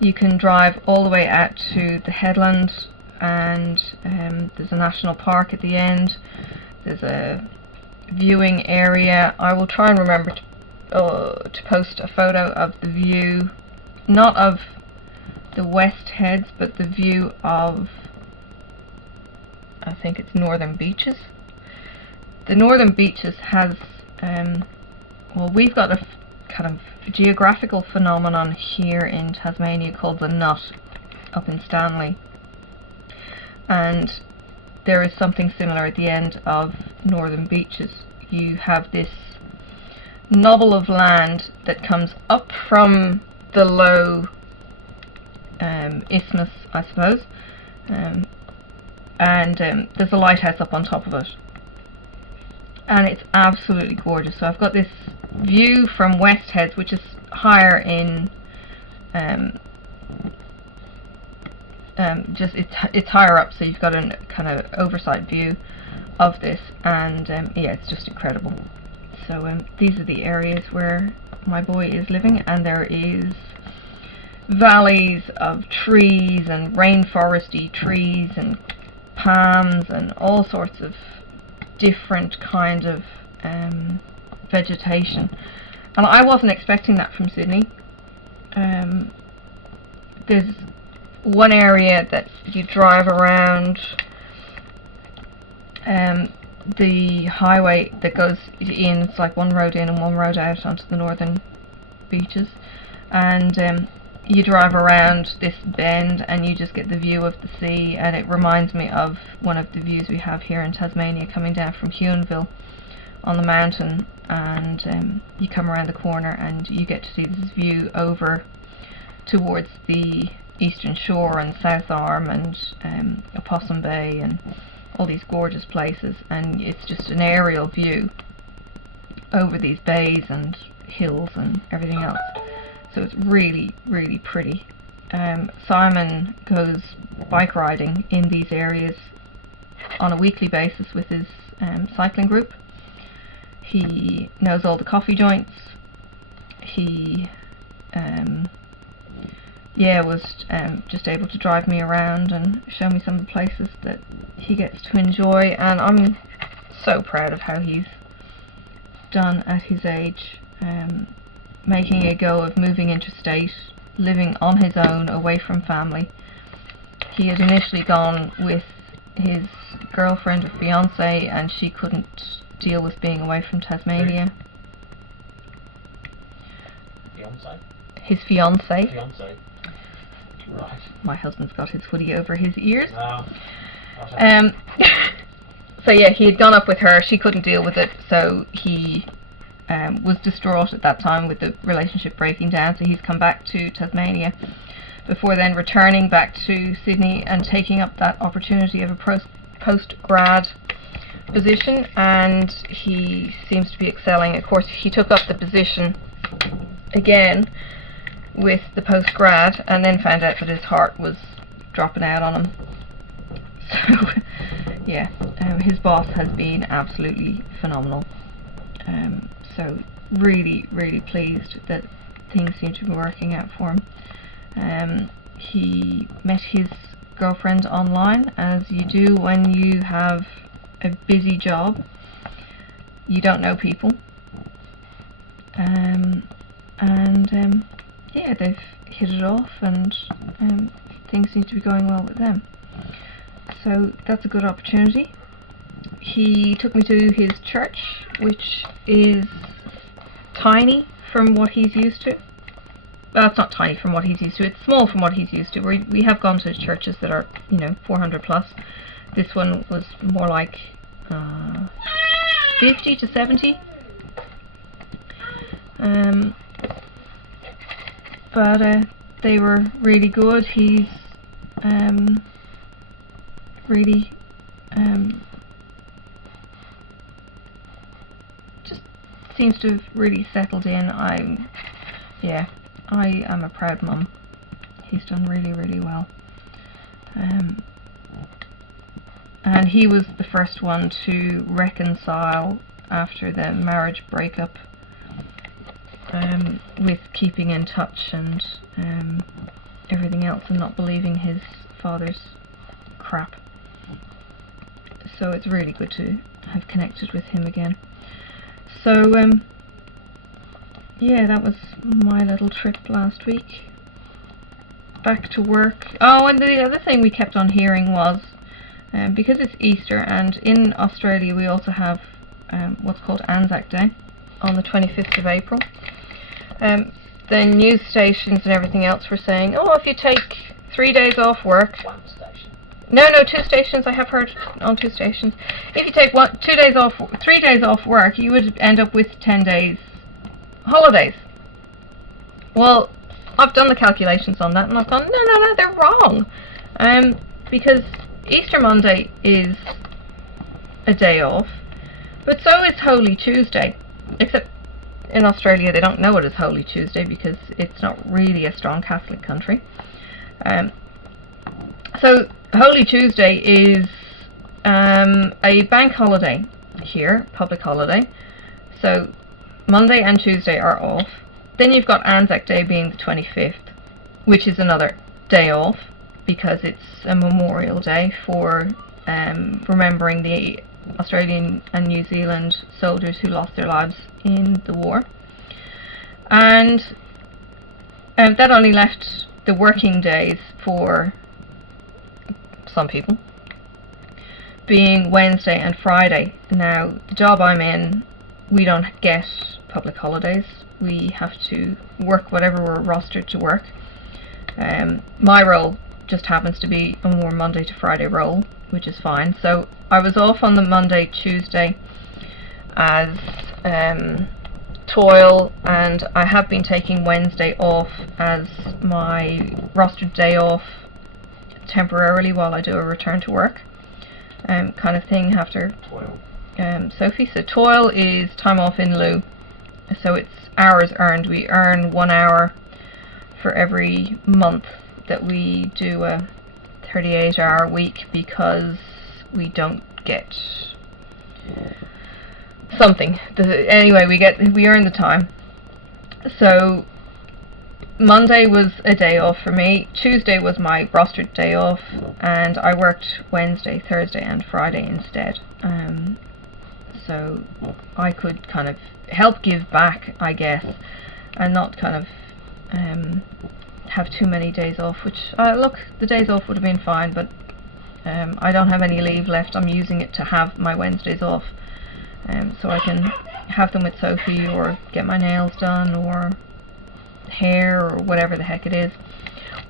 you can drive all the way out to the headland, and there's a national park at the end. There's a viewing area. I will try and remember to post a photo of the view, not of the West Heads, but the view of, I think it's Northern Beaches. The Northern Beaches has, well, we've got a kind of geographical phenomenon here in Tasmania called the Nut up in Stanley, and there is something similar at the end of Northern Beaches. You have this knobbel of land that comes up from the low isthmus, I suppose, and there's a lighthouse up on top of it. And it's absolutely gorgeous. So I've got this view from West Heads, which is higher in, it's higher up, so you've got a kind of oversight view of this, and yeah, it's just incredible. So these are the areas where my boy is living, and there is valleys of trees and rainforesty trees and palms and all sorts of different kind of vegetation, and I wasn't expecting that from Sydney. There's one area that you drive around, the highway that goes in, it's like one road in and one road out onto the Northern Beaches, and you drive around this bend and you just get the view of the sea, and it reminds me of one of the views we have here in Tasmania coming down from Huonville on the mountain, and you come around the corner and you get to see this view over towards the Eastern Shore and South Arm and Opossum Bay and all these gorgeous places, and it's just an aerial view over these bays and hills and everything else. So it's really, really pretty. Simon goes bike riding in these areas on a weekly basis with his cycling group. He knows all the coffee joints. He was just able to drive me around and show me some of the places that he gets to enjoy, and I'm so proud of how he's done at his age. Making a go of moving interstate, living on his own, away from family. He had initially gone with his girlfriend or fiance, and she couldn't deal with being away from Tasmania. Fiance? his fiancée. Fiance. Right. My husband's got his hoodie over his ears. No. So yeah, he had gone up with her. She couldn't deal with it, so he was distraught at that time with the relationship breaking down. So he's come back to Tasmania before then returning back to Sydney and taking up that opportunity of a post-grad position, and he seems to be excelling. Of course, he took up the position again with the post-grad and then found out that his heart was dropping out on him. So yeah, his boss has been absolutely phenomenal. So really, really pleased that things seem to be working out for him. He met his girlfriend online, as you do when you have a busy job. You don't know people. Yeah, they've hit it off, and things seem to be going well with them. So that's a good opportunity. He took me to his church, which is tiny from what he's used to. Well, it's not tiny from what he's used to, it's small from what he's used to. We have gone to churches that are, 400 plus. This one was more like 50 to 70. But they were really good. He's really just seems to have really settled in. I am a proud mum. He's done really, really well. And he was the first one to reconcile after the marriage breakup, with keeping in touch and everything else, and not believing his father's crap. So it's really good to have connected with him again. So yeah, that was my little trip last week. Back to work. Oh, and the other thing we kept on hearing was, because it's Easter, and in Australia we also have what's called Anzac Day on the 25th of April. The news stations and everything else were saying, oh, if you take 3 days off work... One station. No, 2 stations, I have heard on 2 stations. If you take 3 days off work, you would end up with 10 days holidays. Well, I've done the calculations on that, and I've gone, no, they're wrong. Because Easter Monday is a day off, but so is Holy Tuesday. Except in Australia they don't know it as Holy Tuesday because it's not really a strong Catholic country. So Holy Tuesday is a bank holiday here, public holiday. So Monday and Tuesday are off. Then you've got Anzac Day being the 25th, which is another day off because it's a memorial day for remembering the Australian and New Zealand soldiers who lost their lives in the war. And that only left the working days for some people being Wednesday and Friday. Now, the job I'm in, we don't get public holidays. We have to work whatever we're rostered to work. My role just happens to be a more Monday to Friday role, which is fine. So I was off on the Monday, Tuesday as toil, and I have been taking Wednesday off as my rostered day off temporarily while I do a return to work kind of thing after Toil. Sophie. So toil is time off in lieu, so it's hours earned. We earn 1 hour for every month that we do a 38-hour week because we don't get something. Anyway, we earn the time. So Monday was a day off for me. Tuesday was my rostered day off, and I worked Wednesday, Thursday and Friday instead. So I could kind of help give back, I guess, and not kind of have too many days off, which, look, the days off would have been fine, but I don't have any leave left. I'm using it to have my Wednesdays off, so I can have them with Sophie or get my nails done or hair or whatever the heck it is,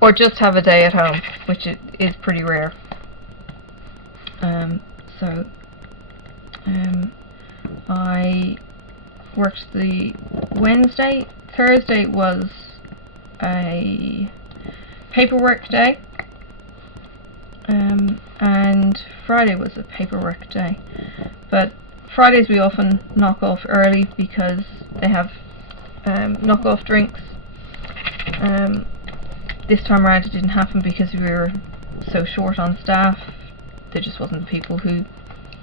or just have a day at home, which is pretty rare. I worked the Wednesday. Thursday was a paperwork day, and Friday was a paperwork day. But Fridays we often knock off early because they have knock-off drinks. This time around it didn't happen because we were so short on staff. There just wasn't the people who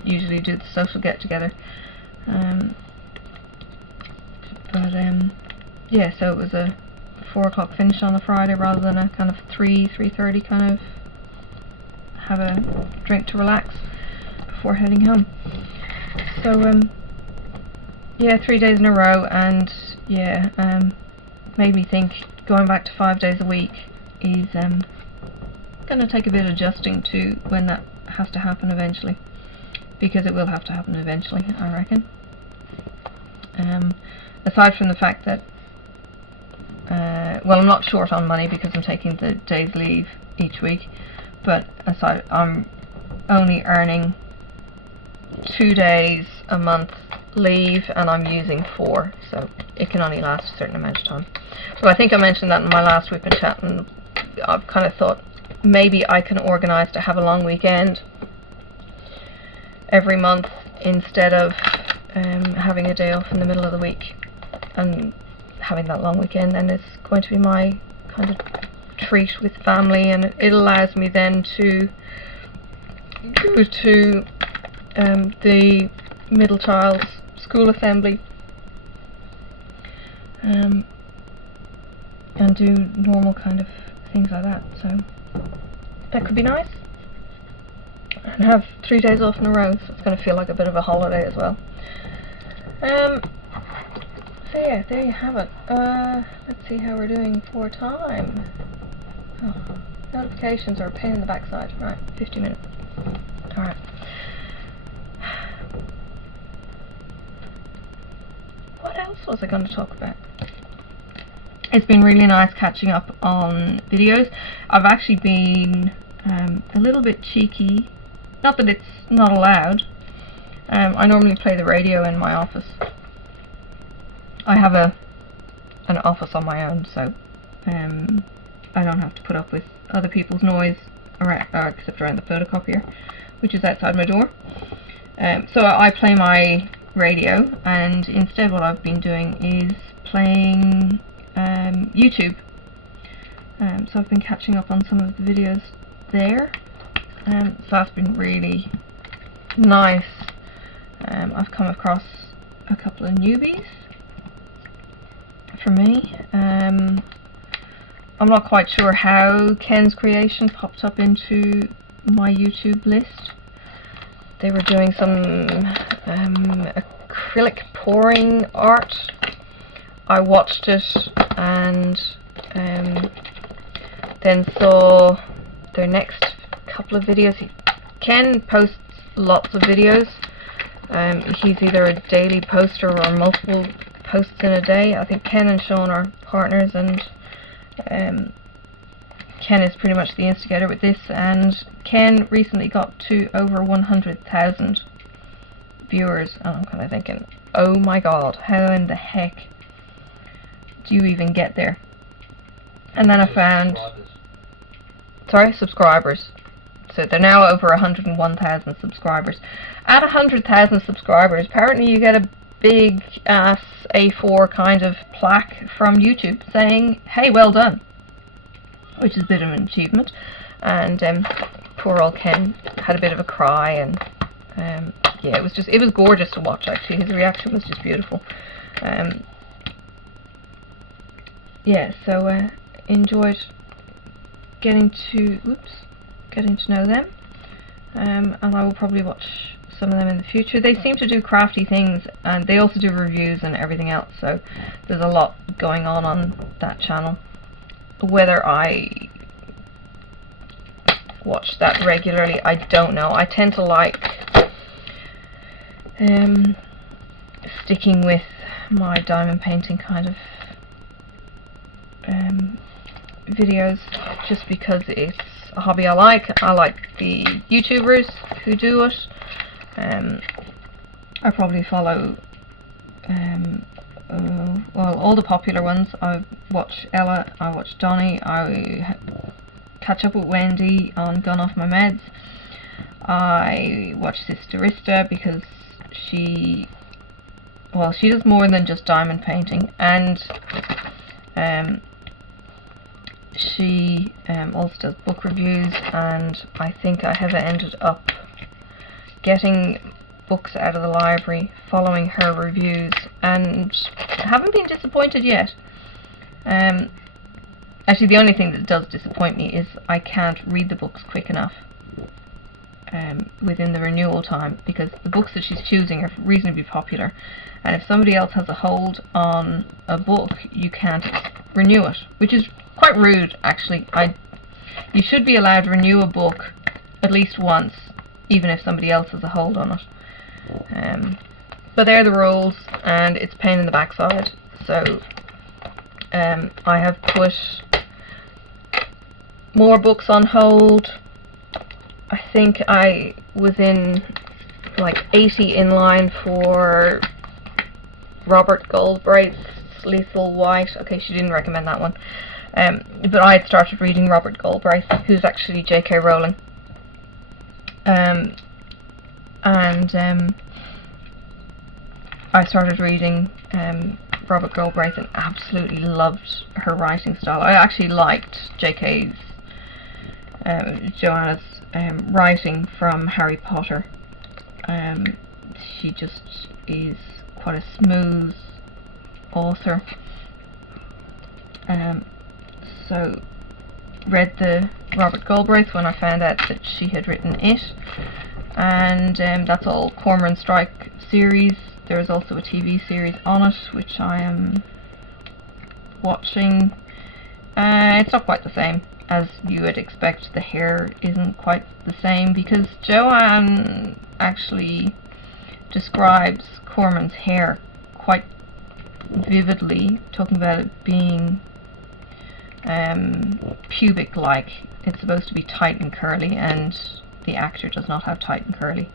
usually do the social get-together. Yeah, so it was a 4 o'clock finish on a Friday rather than a kind of 3:30 kind of have a drink to relax before heading home. So yeah, 3 days in a row, and yeah, made me think going back to 5 days a week is going to take a bit of adjusting to when that has to happen eventually, because it will have to happen eventually, I reckon. Aside from the fact that well, I'm not short on money because I'm taking the day's leave each week, but aside, I'm only earning 2 days a month leave and I'm using 4, so it can only last a certain amount of time. So I think I mentioned that in my last WIPnChat, and I've kind of thought maybe I can organise to have a long weekend every month instead of having a day off in the middle of the week. And having that long weekend then is going to be my kind of treat with family, and it allows me then to go to the middle child's school assembly and do normal kind of things like that, so that could be nice. And have 3 days off in a row, so it's going to feel like a bit of a holiday as well. So yeah, there you have it. Let's see how we're doing for time. Oh, notifications are a pain in the backside. Right, 50 minutes. Alright. What else was I going to talk about? It's been really nice catching up on videos. I've actually been a little bit cheeky. Not that it's not allowed. I normally play the radio in my office. I have an office on my own, so I don't have to put up with other people's noise around, except around the photocopier, which is outside my door. So I play my radio, and instead what I've been doing is playing YouTube. So I've been catching up on some of the videos there. So that's been really nice. I've come across a couple of newbies for me. I'm not quite sure how Ken's creation popped up into my YouTube list. They were doing some acrylic pouring art. I watched it and then saw their next couple of videos. Ken posts lots of videos. He's either a daily poster or multiple posts in a day. I think Ken and Sean are partners, and Ken is pretty much the instigator with this, and Ken recently got to over 100,000 viewers, and I'm kind of thinking, oh my god, how in the heck do you even get there? And then I found, sorry, subscribers. So they're now over 101,000 subscribers. At 100,000 subscribers, apparently you get a big ass A4 kind of plaque from YouTube saying, hey, well done, which is a bit of an achievement. And poor old Ken had a bit of a cry, and yeah, it was gorgeous to watch. Actually, his reaction was just beautiful. Yeah, so enjoyed getting to know them, and I will probably watch some of them in the future. They seem to do crafty things, and they also do reviews and everything else, so there's a lot going on that channel. Whether I watch that regularly, I don't know. I tend to like sticking with my diamond painting kind of videos just because it's a hobby I like. I like the YouTubers who do it. I probably follow well, all the popular ones. I watch Ella, I watch Doni, I catch up with Wendy on Gone Off My Meds. I watch Stitcherista because she does more than just diamond painting, and she also does book reviews, and I think I have ended up getting books out of the library following her reviews, and haven't been disappointed yet. Actually, the only thing that does disappoint me is I can't read the books quick enough within the renewal time, because the books that she's choosing are reasonably popular, and if somebody else has a hold on a book, you can't renew it, which is quite rude, actually. You should be allowed to renew a book at least once, even if somebody else has a hold on it. But they're the rules, and it's a pain in the backside. So I have put more books on hold. I think I was in like 80 in line for Robert Galbraith's Lethal White. Okay, she didn't recommend that one. But I had started reading Robert Galbraith, who's actually J.K. Rowling. I started reading Robert Galbraith and absolutely loved her writing style. I actually liked J.K.'s Joanna's writing from Harry Potter. She just is quite a smooth author. So read the Robert Galbraith when I found out that she had written it, and that's all Cormoran Strike series. There is also a TV series on it which I am watching. It's not quite the same, as you would expect. The hair isn't quite the same, because Joanne actually describes Cormoran's hair quite vividly, talking about it being pubic-like. It's supposed to be tight and curly, and the actor does not have tight and curly.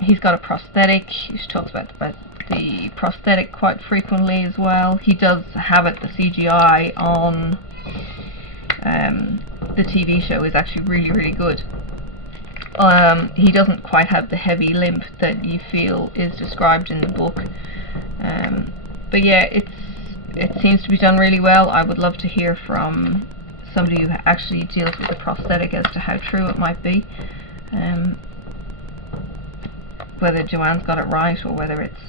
He's got a prosthetic. He talks about the prosthetic quite frequently as well. He does have it. The CGI on the TV show is actually really, really good. He doesn't quite have the heavy limp that you feel is described in the book. But yeah, it seems to be done really well. I would love to hear from somebody who actually deals with the prosthetic as to how true it might be. Whether Joanne's got it right or whether it's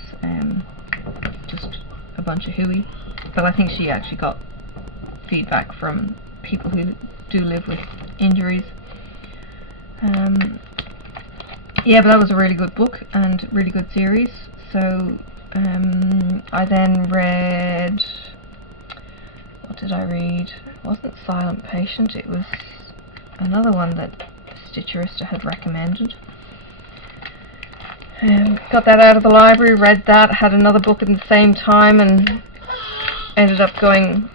just a bunch of hooey. But I think she actually got feedback from people who do live with injuries. Yeah, but that was a really good book and really good series. So I then read, what did I read? It wasn't Silent Patient, it was another one that Stitcherista had recommended. Got that out of the library, read that, had another book at the same time, and ended up going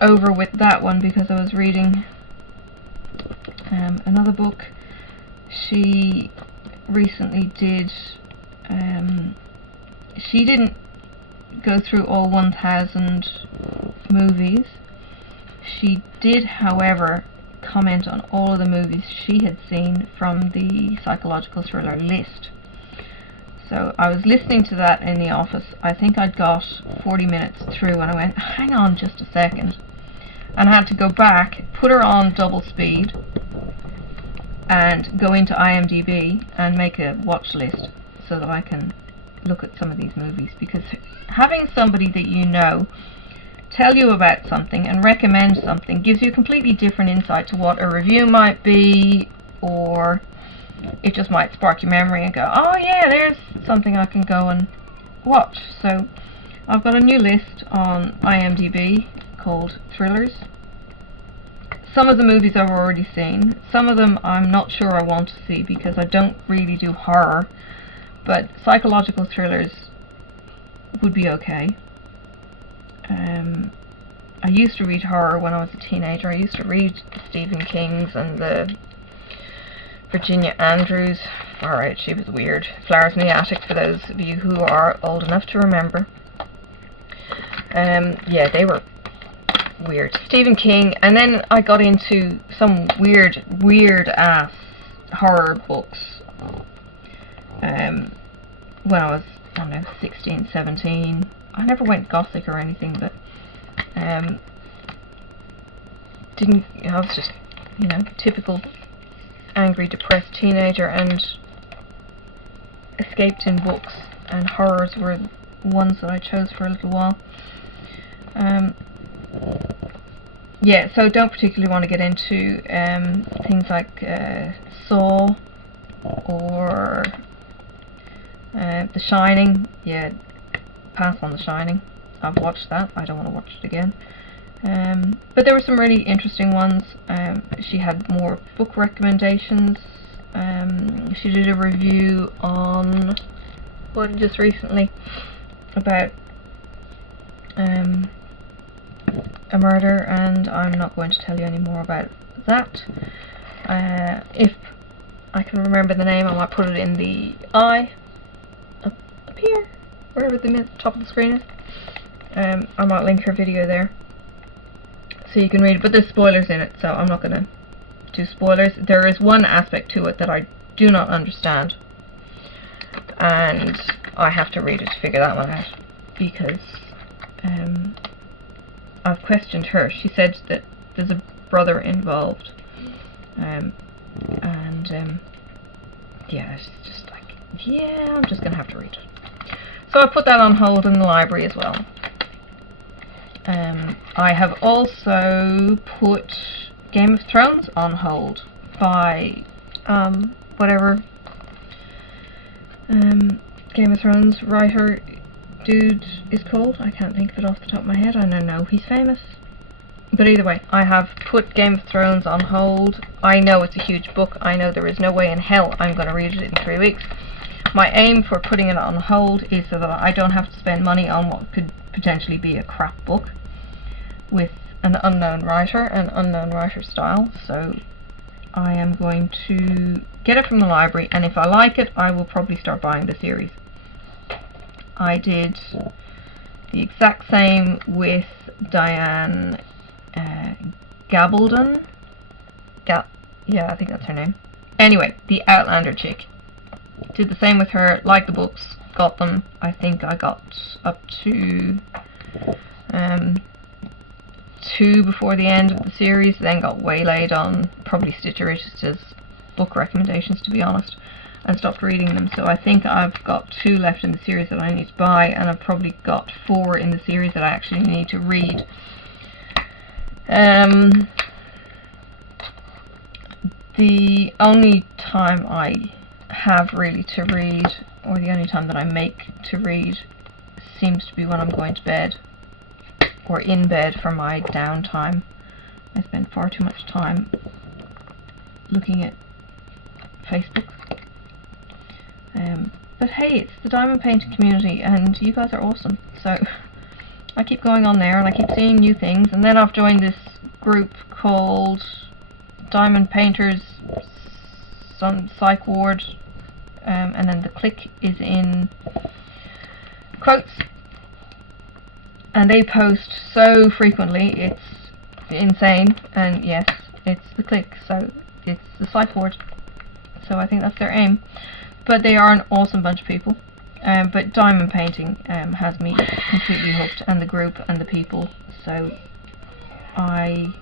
over with that one because I was reading another book. She recently did, she didn't go through all 1,000 movies. She did, however, comment on all of the movies she had seen from the psychological thriller list. So I was listening to that in the office. I think I'd got 40 minutes through and I went, hang on just a second. And I had to go back, put her on double speed, and go into IMDb and make a watch list so that I can look at some of these movies. Because having somebody that you know tell you about something and recommend something gives you a completely different insight to what a review might be, or it just might spark your memory and go, oh yeah, there's something I can go and watch. So I've got a new list on IMDb called Thrillers. Some of the movies I've already seen. Some of them I'm not sure I want to see because I don't really do horror, but psychological thrillers would be okay. I used to read horror when I was a teenager. I used to read the Stephen Kings and the Virginia Andrews. Alright, she was weird. Flowers in the Attic, for those of you who are old enough to remember. Yeah, they were weird. Stephen King, and then I got into some weird ass horror books when I was, I don't know, 16, 17. I never went gothic or anything, but I was just, you know, typical angry, depressed teenager, and escaped in books, and horrors were ones that I chose for a little while. Yeah, so don't particularly want to get into things like Saw or The Shining. Yeah, pass on The Shining. I've watched that. I don't want to watch it again. But there were some really interesting ones. She had more book recommendations. She did a review on just recently about a murder, and I'm not going to tell you any more about that. If I can remember the name, I might put it in the eye up here, wherever the top of the screen is. I might link her video there so you can read it, but there's spoilers in it, so I'm not going to do spoilers. There is one aspect to it that I do not understand, and I have to read it to figure that one out, because I've questioned her. She said that there's a brother involved, and yeah, it's just like, yeah, I'm just going to have to read it. So I put that on hold in the library as well. I have also put Game of Thrones on hold by whatever Game of Thrones writer dude is called. I can't think of it off the top of my head. I don't know, he's famous. But either way, I have put Game of Thrones on hold. I know it's a huge book. I know there is no way in hell I'm going to read it in 3 weeks. My aim for putting it on hold is so that I don't have to spend money on what could potentially be a crap book with an unknown writer, an unknown writer style. So I am going to get it from the library, and if I like it, I will probably start buying the series. I did the exact same with Diane Gabaldon. Yeah, I think that's her name. Anyway, the Outlander chick. Did the same with her, liked the books, got them. I think I got up to 2 before the end of the series, then got waylaid on probably Stitcherista's book recommendations, to be honest, and stopped reading them. So I think I've got 2 left in the series that I need to buy, and I've probably got 4 in the series that I actually need to read. The only time I have really to read, or the only time that I make to read, seems to be when I'm going to bed, or in bed for my downtime. I spend far too much time looking at Facebook. But hey, it's the diamond painting community, and you guys are awesome. So I keep going on there, and I keep seeing new things. And then I've joined this group called Diamond Painters Psych Ward, and then the click is in quotes. And they post so frequently, it's insane. And yes, it's the click, so it's the Psych Ward. So I think that's their aim. But they are an awesome bunch of people. But diamond painting has me completely hooked, and the group and the people. So I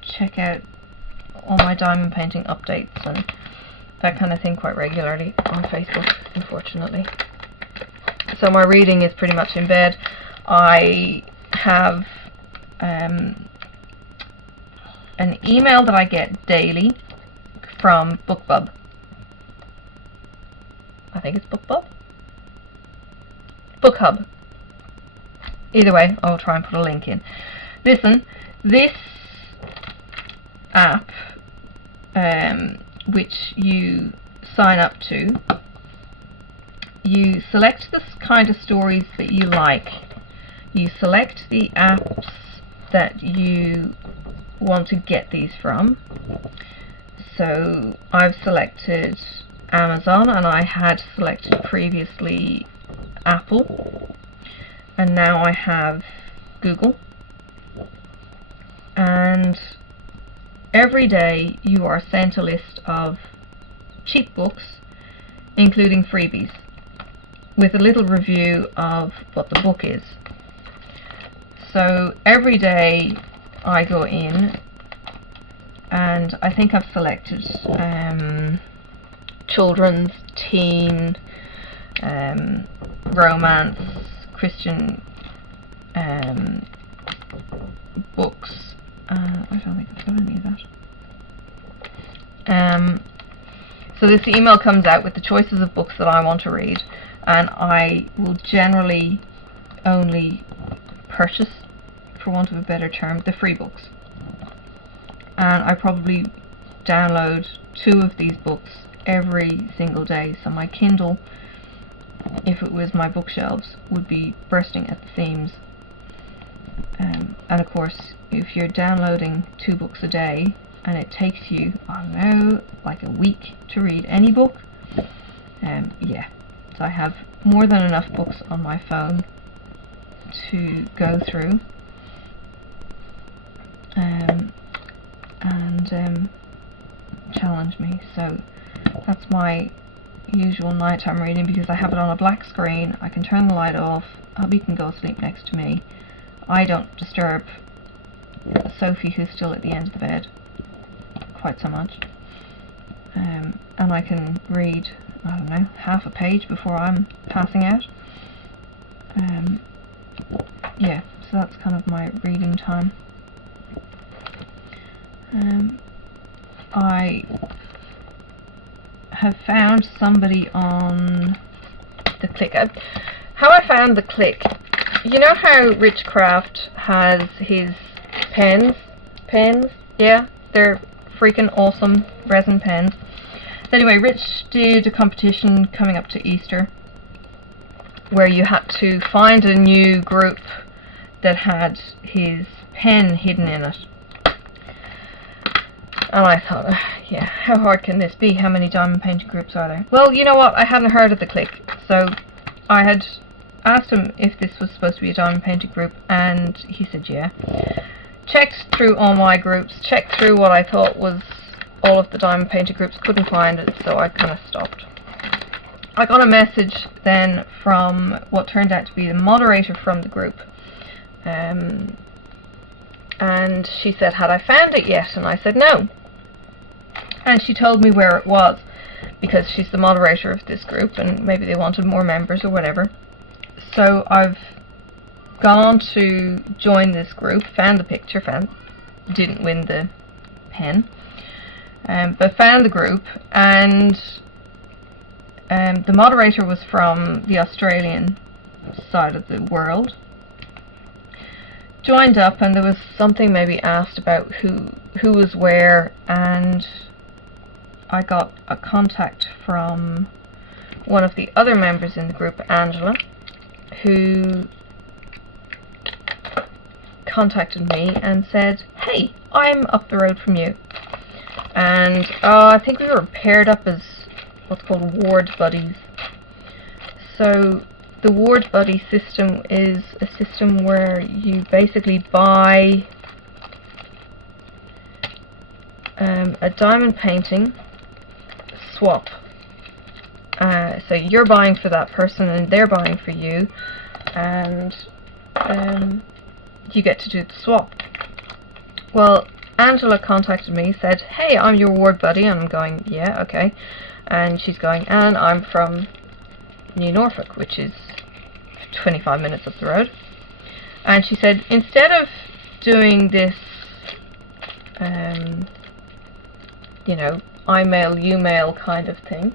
check out all my diamond painting updates and that kind of thing quite regularly on Facebook, unfortunately. So my reading is pretty much in bed. I have an email that I get daily from Bookbub. I think it's Bookbub? Bookhub. Either way, I'll try and put a link in. Listen, this app, which you sign up to, you select the kind of stories that you like. You select the apps that you want to get these from. So I've selected Amazon, and I had selected previously Apple, and now I have Google. And every day you are sent a list of cheap books, including freebies, with a little review of what the book is. So every day I go in, and I think I've selected children's, teen, romance, Christian books. I don't think I've got any of that. So this email comes out with the choices of books that I want to read, and I will generally only purchase, for want of a better term, the free books. And I probably download 2 of these books every single day, so my Kindle, if it was my bookshelves, would be bursting at the seams. And of course, if you're downloading 2 books a day and it takes you, I don't know, like a week to read any book, yeah, so I have more than enough books on my phone to go through. And challenge me. So that's my usual nighttime reading, because I have it on a black screen. I can turn the light off. Hubby can go sleep next to me. I don't disturb Sophie, who's still at the end of the bed, quite so much. And I can read, I don't know, half a page before I'm passing out. Yeah, so that's kind of my reading time. I have found somebody on the Click. How I found the Click, you know how Richcraft has his pens? Yeah, they're freaking awesome resin pens. Anyway, Rich did a competition coming up to Easter where you had to find a new group that had his pen hidden in it. And I thought, yeah, how hard can this be? How many diamond painting groups are there? Well, you know what? I hadn't heard of the Click, so I had asked him if this was supposed to be a diamond painting group, and he said yeah. Checked through all my groups, checked through what I thought was all of the diamond painting groups, couldn't find it, so I kind of stopped. I got a message then from what turned out to be the moderator from the group, and she said, had I found it yet? And I said no. And she told me where it was, because she's the moderator of this group and maybe they wanted more members or whatever. So I've gone to join this group, found the picture, didn't win the pen, but found the group, and the moderator was from the Australian side of the world. Joined up, and there was something maybe asked about who was where, and I got a contact from one of the other members in the group, Angela, who contacted me and said, hey, I'm up the road from you. And I think we were paired up as what's called ward buddies. So the ward buddy system is a system where you basically buy a diamond painting swap. So you're buying for that person and they're buying for you, and you get to do the swap. Well, Angela contacted me, said, hey, I'm your ward buddy, and I'm going, yeah, okay. And she's going, and I'm from New Norfolk, which is 25 minutes up the road. And she said, instead of doing this, you know, I mail, you mail kind of thing,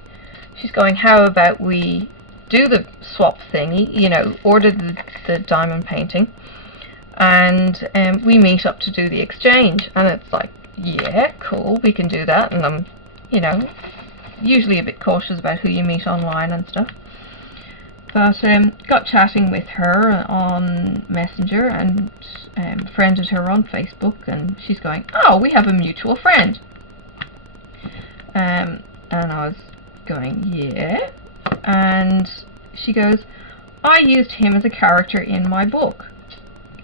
she's going, how about we do the swap thingy, you know, order the diamond painting, and we meet up to do the exchange. And it's like, yeah, cool, we can do that. And I'm, you know, usually a bit cautious about who you meet online and stuff. But got chatting with her on Messenger and friended her on Facebook, and she's going, oh, we have a mutual friend. And I was going, yeah. And she goes, I used him as a character in my book.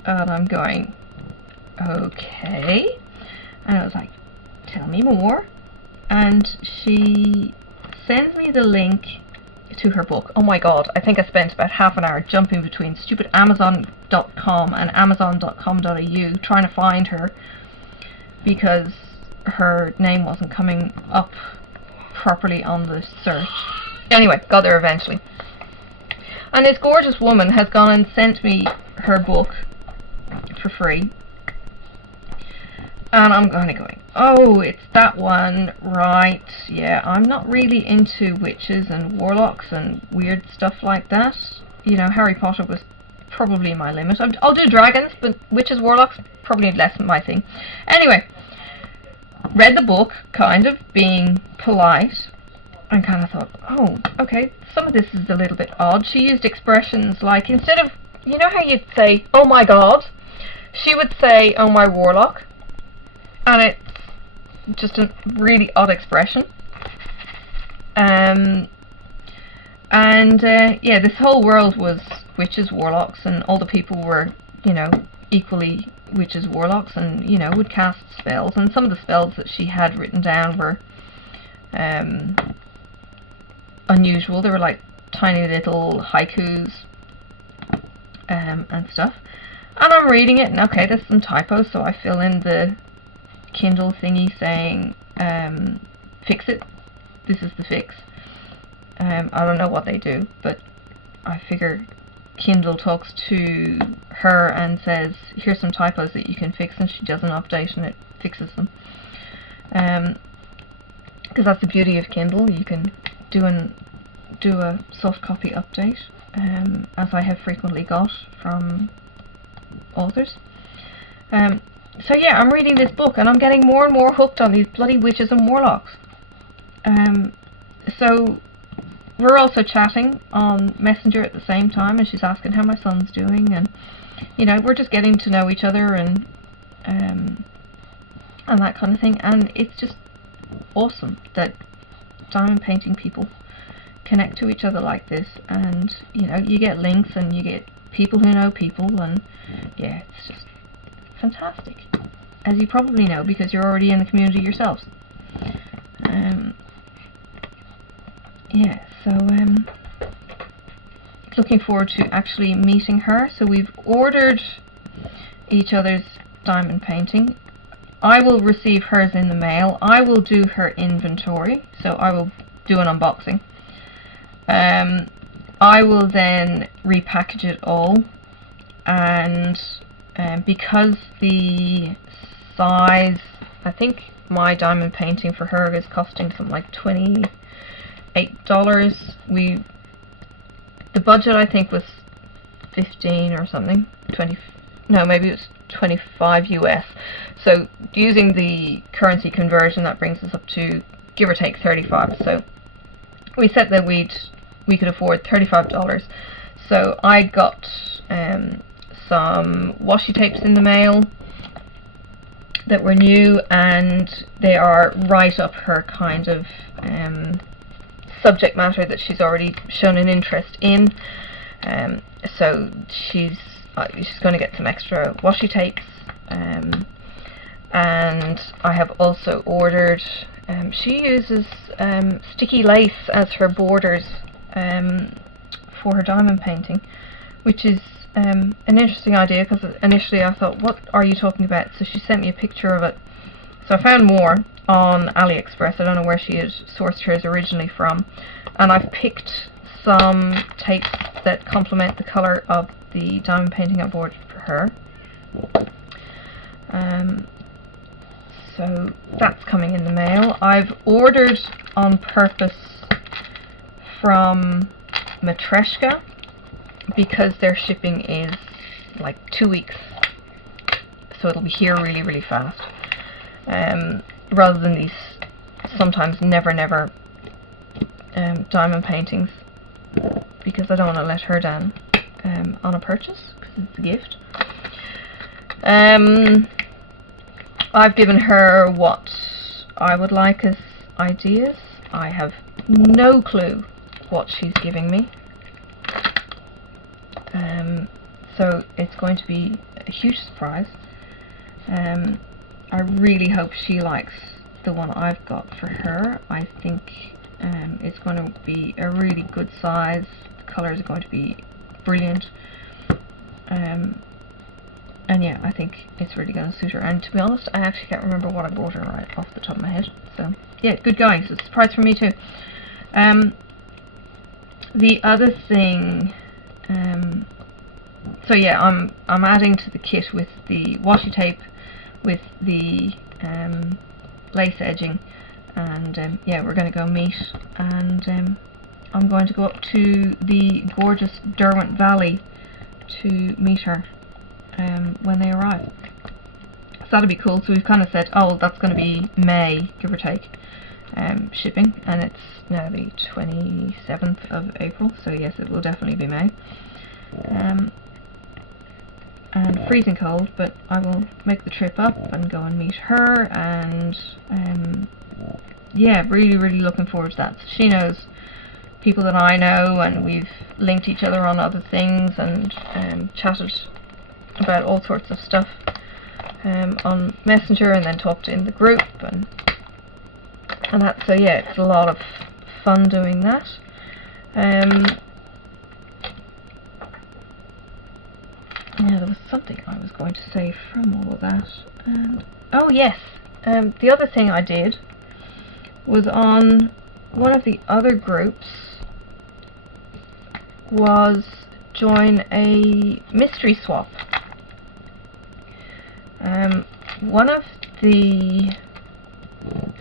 And I'm going, okay. And I was like, tell me more. And she sends me the link to her book. Oh my god, I think I spent about half an hour jumping between stupid Amazon.com and Amazon.com.au trying to find her, because her name wasn't coming up properly on the search. Anyway, got there eventually. And this gorgeous woman has gone and sent me her book for free. And I'm kind of going, oh, it's that one, right, yeah, I'm not really into witches and warlocks and weird stuff like that. You know, Harry Potter was probably my limit. I'll do dragons, but witches, warlocks, probably less than my thing. Anyway, read the book, kind of being polite, and kind of thought, oh, okay, some of this is a little bit odd. She used expressions like, instead of, you know how you'd say, oh my god, she would say, oh my warlock. And it's just a really odd expression. Yeah, this whole world was witches, warlocks, and all the people were, you know, equally witches, warlocks, and, you know, would cast spells. And some of the spells that she had written down were unusual. They were like tiny little haikus and stuff. And I'm reading it, and okay, there's some typos, so I fill in the Kindle thingy saying, fix it, this is the fix. I don't know what they do, but I figure Kindle talks to her and says, here's some typos that you can fix, and she does an update and it fixes them. Because that's the beauty of Kindle, you can do a soft copy update, as I have frequently got from authors. So yeah, I'm reading this book and I'm getting more and more hooked on these bloody witches and warlocks. So we're also chatting on Messenger at the same time, and she's asking how my son's doing, and you know, we're just getting to know each other and that kind of thing. And it's just awesome that diamond painting people connect to each other like this, and you know, you get links and you get people who know people, and yeah, it's just fantastic, as you probably know because you're already in the community yourselves. Yeah, so looking forward to actually meeting her. So we've ordered each other's diamond painting. I will receive hers in the mail. I will do her inventory, so I will do an unboxing. I will then repackage it all, and because the size, I think my diamond painting for her is costing something like $28. The budget I think was 15 or something, 20, no, maybe it was 25 US. So using the currency conversion, that brings us up to give or take 35. So we said that we could afford $35. So I got some washi tapes in the mail that were new, and they are right up her kind of subject matter that she's already shown an interest in. So she's going to get some extra washi tapes, and I have also ordered, she uses sticky lace as her borders for her diamond painting, which is an interesting idea, because initially I thought, what are you talking about? So she sent me a picture of it. So I found more on AliExpress. I don't know where she had sourced hers originally from, and I've picked some tapes that complement the colour of the diamond painting I bought for her. So that's coming in the mail. I've ordered on purpose from Matreshka because their shipping is like 2 weeks, so it'll be here really, really fast. Rather than these sometimes never diamond paintings because I don't want to let her down on a purchase, because it's a gift. I've given her what I would like as ideas. I have no clue what she's giving me. So it's going to be a huge surprise. I really hope she likes the one I've got for her. I think it's going to be a really good size. The colours are going to be brilliant. And yeah, I think it's really going to suit her. And to be honest, I actually can't remember what I bought her right off the top of my head. So yeah, good going. So it's a surprise for me too. The other thing, so yeah, I'm adding to the kit with the washi tape, with the lace edging, and yeah, we're going to go meet, and I'm going to go up to the gorgeous Derwent Valley to meet her when they arrive. So that'll be cool. So we've kind of said, oh, that's going to be May, give or take, shipping, and it's now the 27th of April, so yes, it will definitely be May. And freezing cold, but I will make the trip up and go and meet her, and yeah, really looking forward to that. So she knows people that I know, and we've linked each other on other things, and chatted about all sorts of stuff on Messenger, and then talked in the group, and that. So yeah, it's a lot of fun doing that. Yeah, there was something I was going to say from all of that. Oh yes, the other thing I did was on one of the other groups was join a mystery swap. One of the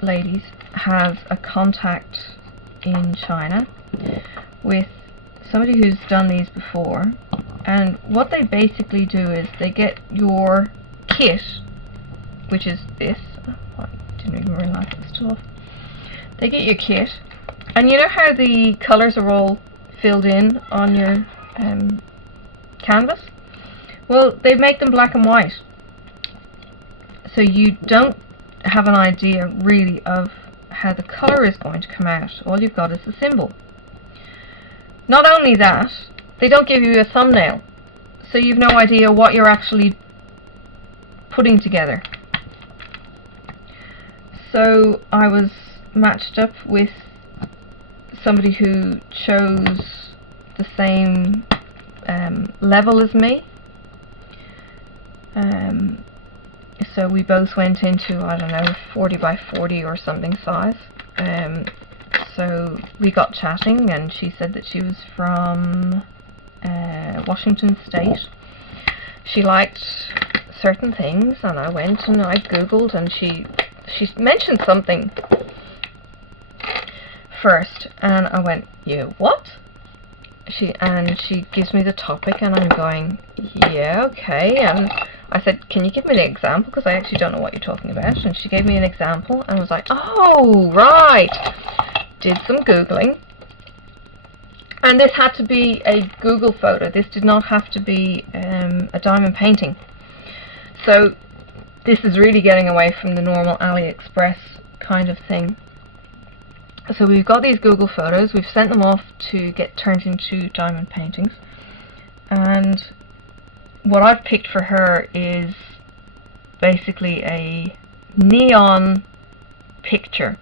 ladies has a contact in China with somebody who's done these before, and what they basically do is they get your kit, which is this. Oh, I didn't even realise it was still off. They get your kit, and you know how the colours are all filled in on your canvas? Well, they make them black and white, so you don't have an idea really of how the colour is going to come out. All you've got is the symbol. Not only that, they don't give you a thumbnail, so you've no idea what you're actually putting together. So I was matched up with somebody who chose the same level as me. So we both went into, I don't know, 40 by 40 or something size. So we got chatting, and she said that she was from Washington State. She liked certain things, and I went and I googled, and she mentioned something first, and I went, yeah, what? She gives me the topic, and I'm going, yeah, okay. And I said, can you give me an example, because I actually don't know what you're talking about. And she gave me an example, and I was like, oh, right. Did some googling, and this had to be a Google photo. This did not have to be a diamond painting. So this is really getting away from the normal AliExpress kind of thing. So we've got these Google photos, we've sent them off to get turned into diamond paintings, and what I've picked for her is basically a neon picture.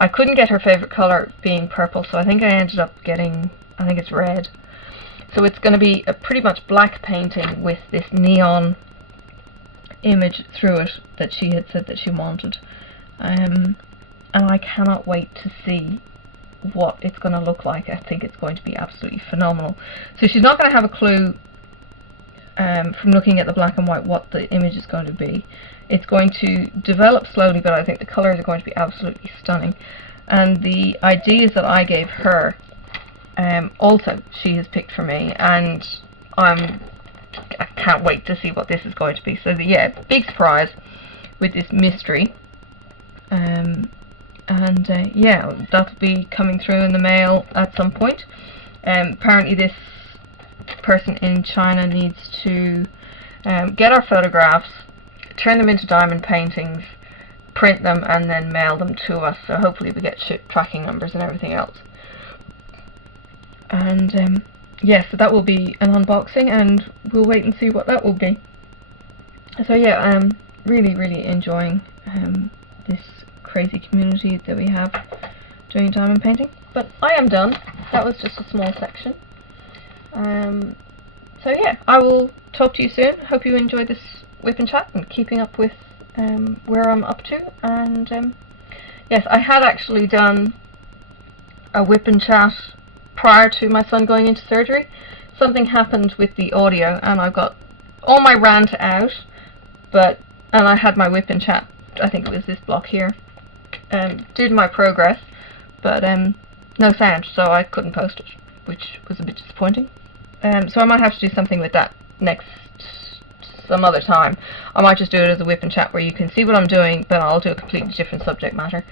I couldn't get her favourite colour being purple, so I think I ended up getting, I think it's red. So it's going to be a pretty much black painting with this neon image through it that she had said that she wanted. And I cannot wait to see what it's going to look like. I think it's going to be absolutely phenomenal. So she's not going to have a clue from looking at the black and white what the image is going to be. It's going to develop slowly, but I think the colours are going to be absolutely stunning. And the ideas that I gave her, also she has picked for me, and I can't wait to see what this is going to be. So yeah, big surprise with this mystery. Yeah, that'll be coming through in the mail at some point. Apparently this person in China needs to get our photographs, turn them into diamond paintings, print them, and then mail them to us. So hopefully we get ship tracking numbers and everything else. And yeah, so that will be an unboxing, and we'll wait and see what that will be. So yeah, I'm really enjoying this crazy community that we have doing diamond painting. But I am done. That was just a small section. So yeah, I will talk to you soon. Hope you enjoyed this WIPnChat and keeping up with where I'm up to. And yes, I had actually done a WIPnChat prior to my son going into surgery. Something happened with the audio, and I got all my rant out, and I had my WIPnChat, I think it was this block here, did my progress, but no sound, so I couldn't post it, which was a bit disappointing. So I might have to do something with that some other time. I might just do it as a WIPnChat where you can see what I'm doing, but I'll do a completely different subject matter.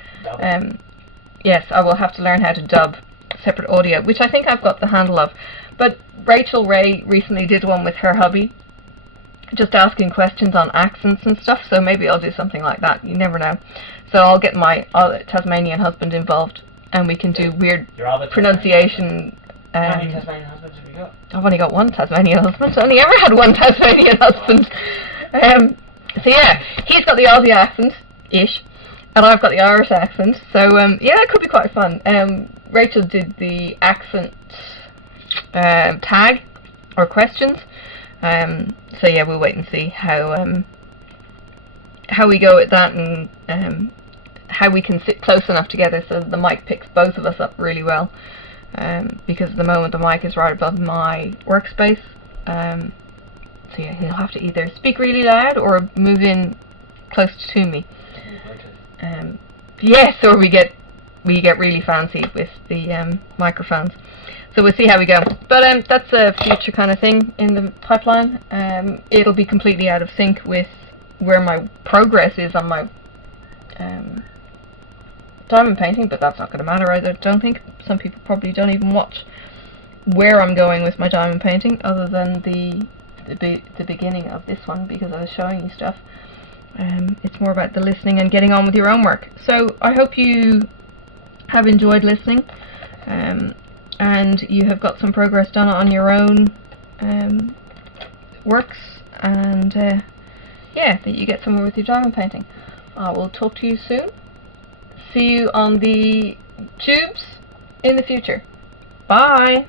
Yes, I will have to learn how to dub separate audio, which I think I've got the handle of. But Rachel Ray recently did one with her hubby, just asking questions on accents and stuff, so maybe I'll do something like that. You never know. So I'll get my Tasmanian husband involved, and we can do weird pronunciation. How many Tasmanian husbands have you got? I've only got one Tasmanian husband. I've only ever had one Tasmanian husband. So yeah, he's got the Aussie accent-ish, and I've got the Irish accent. So yeah, it could be quite fun. Rachel did the accent tag or questions. So yeah, we'll wait and see how we go with that, and how we can sit close enough together so that the mic picks both of us up really well. Because at the moment the mic is right above my workspace. So yeah, he'll have to either speak really loud or move in close to me. Yes, or we get really fancy with the microphones. So we'll see how we go. But that's a future kind of thing in the pipeline. It'll be completely out of sync with where my progress is on my diamond painting, but that's not going to matter, I don't think. Some people probably don't even watch where I'm going with my diamond painting, other than the beginning of this one, because I was showing you stuff. It's more about the listening and getting on with your own work. So I hope you have enjoyed listening, and you have got some progress done on your own works, and yeah, that you get somewhere with your diamond painting. I will talk to you soon. See you on the tubes in the future. Bye!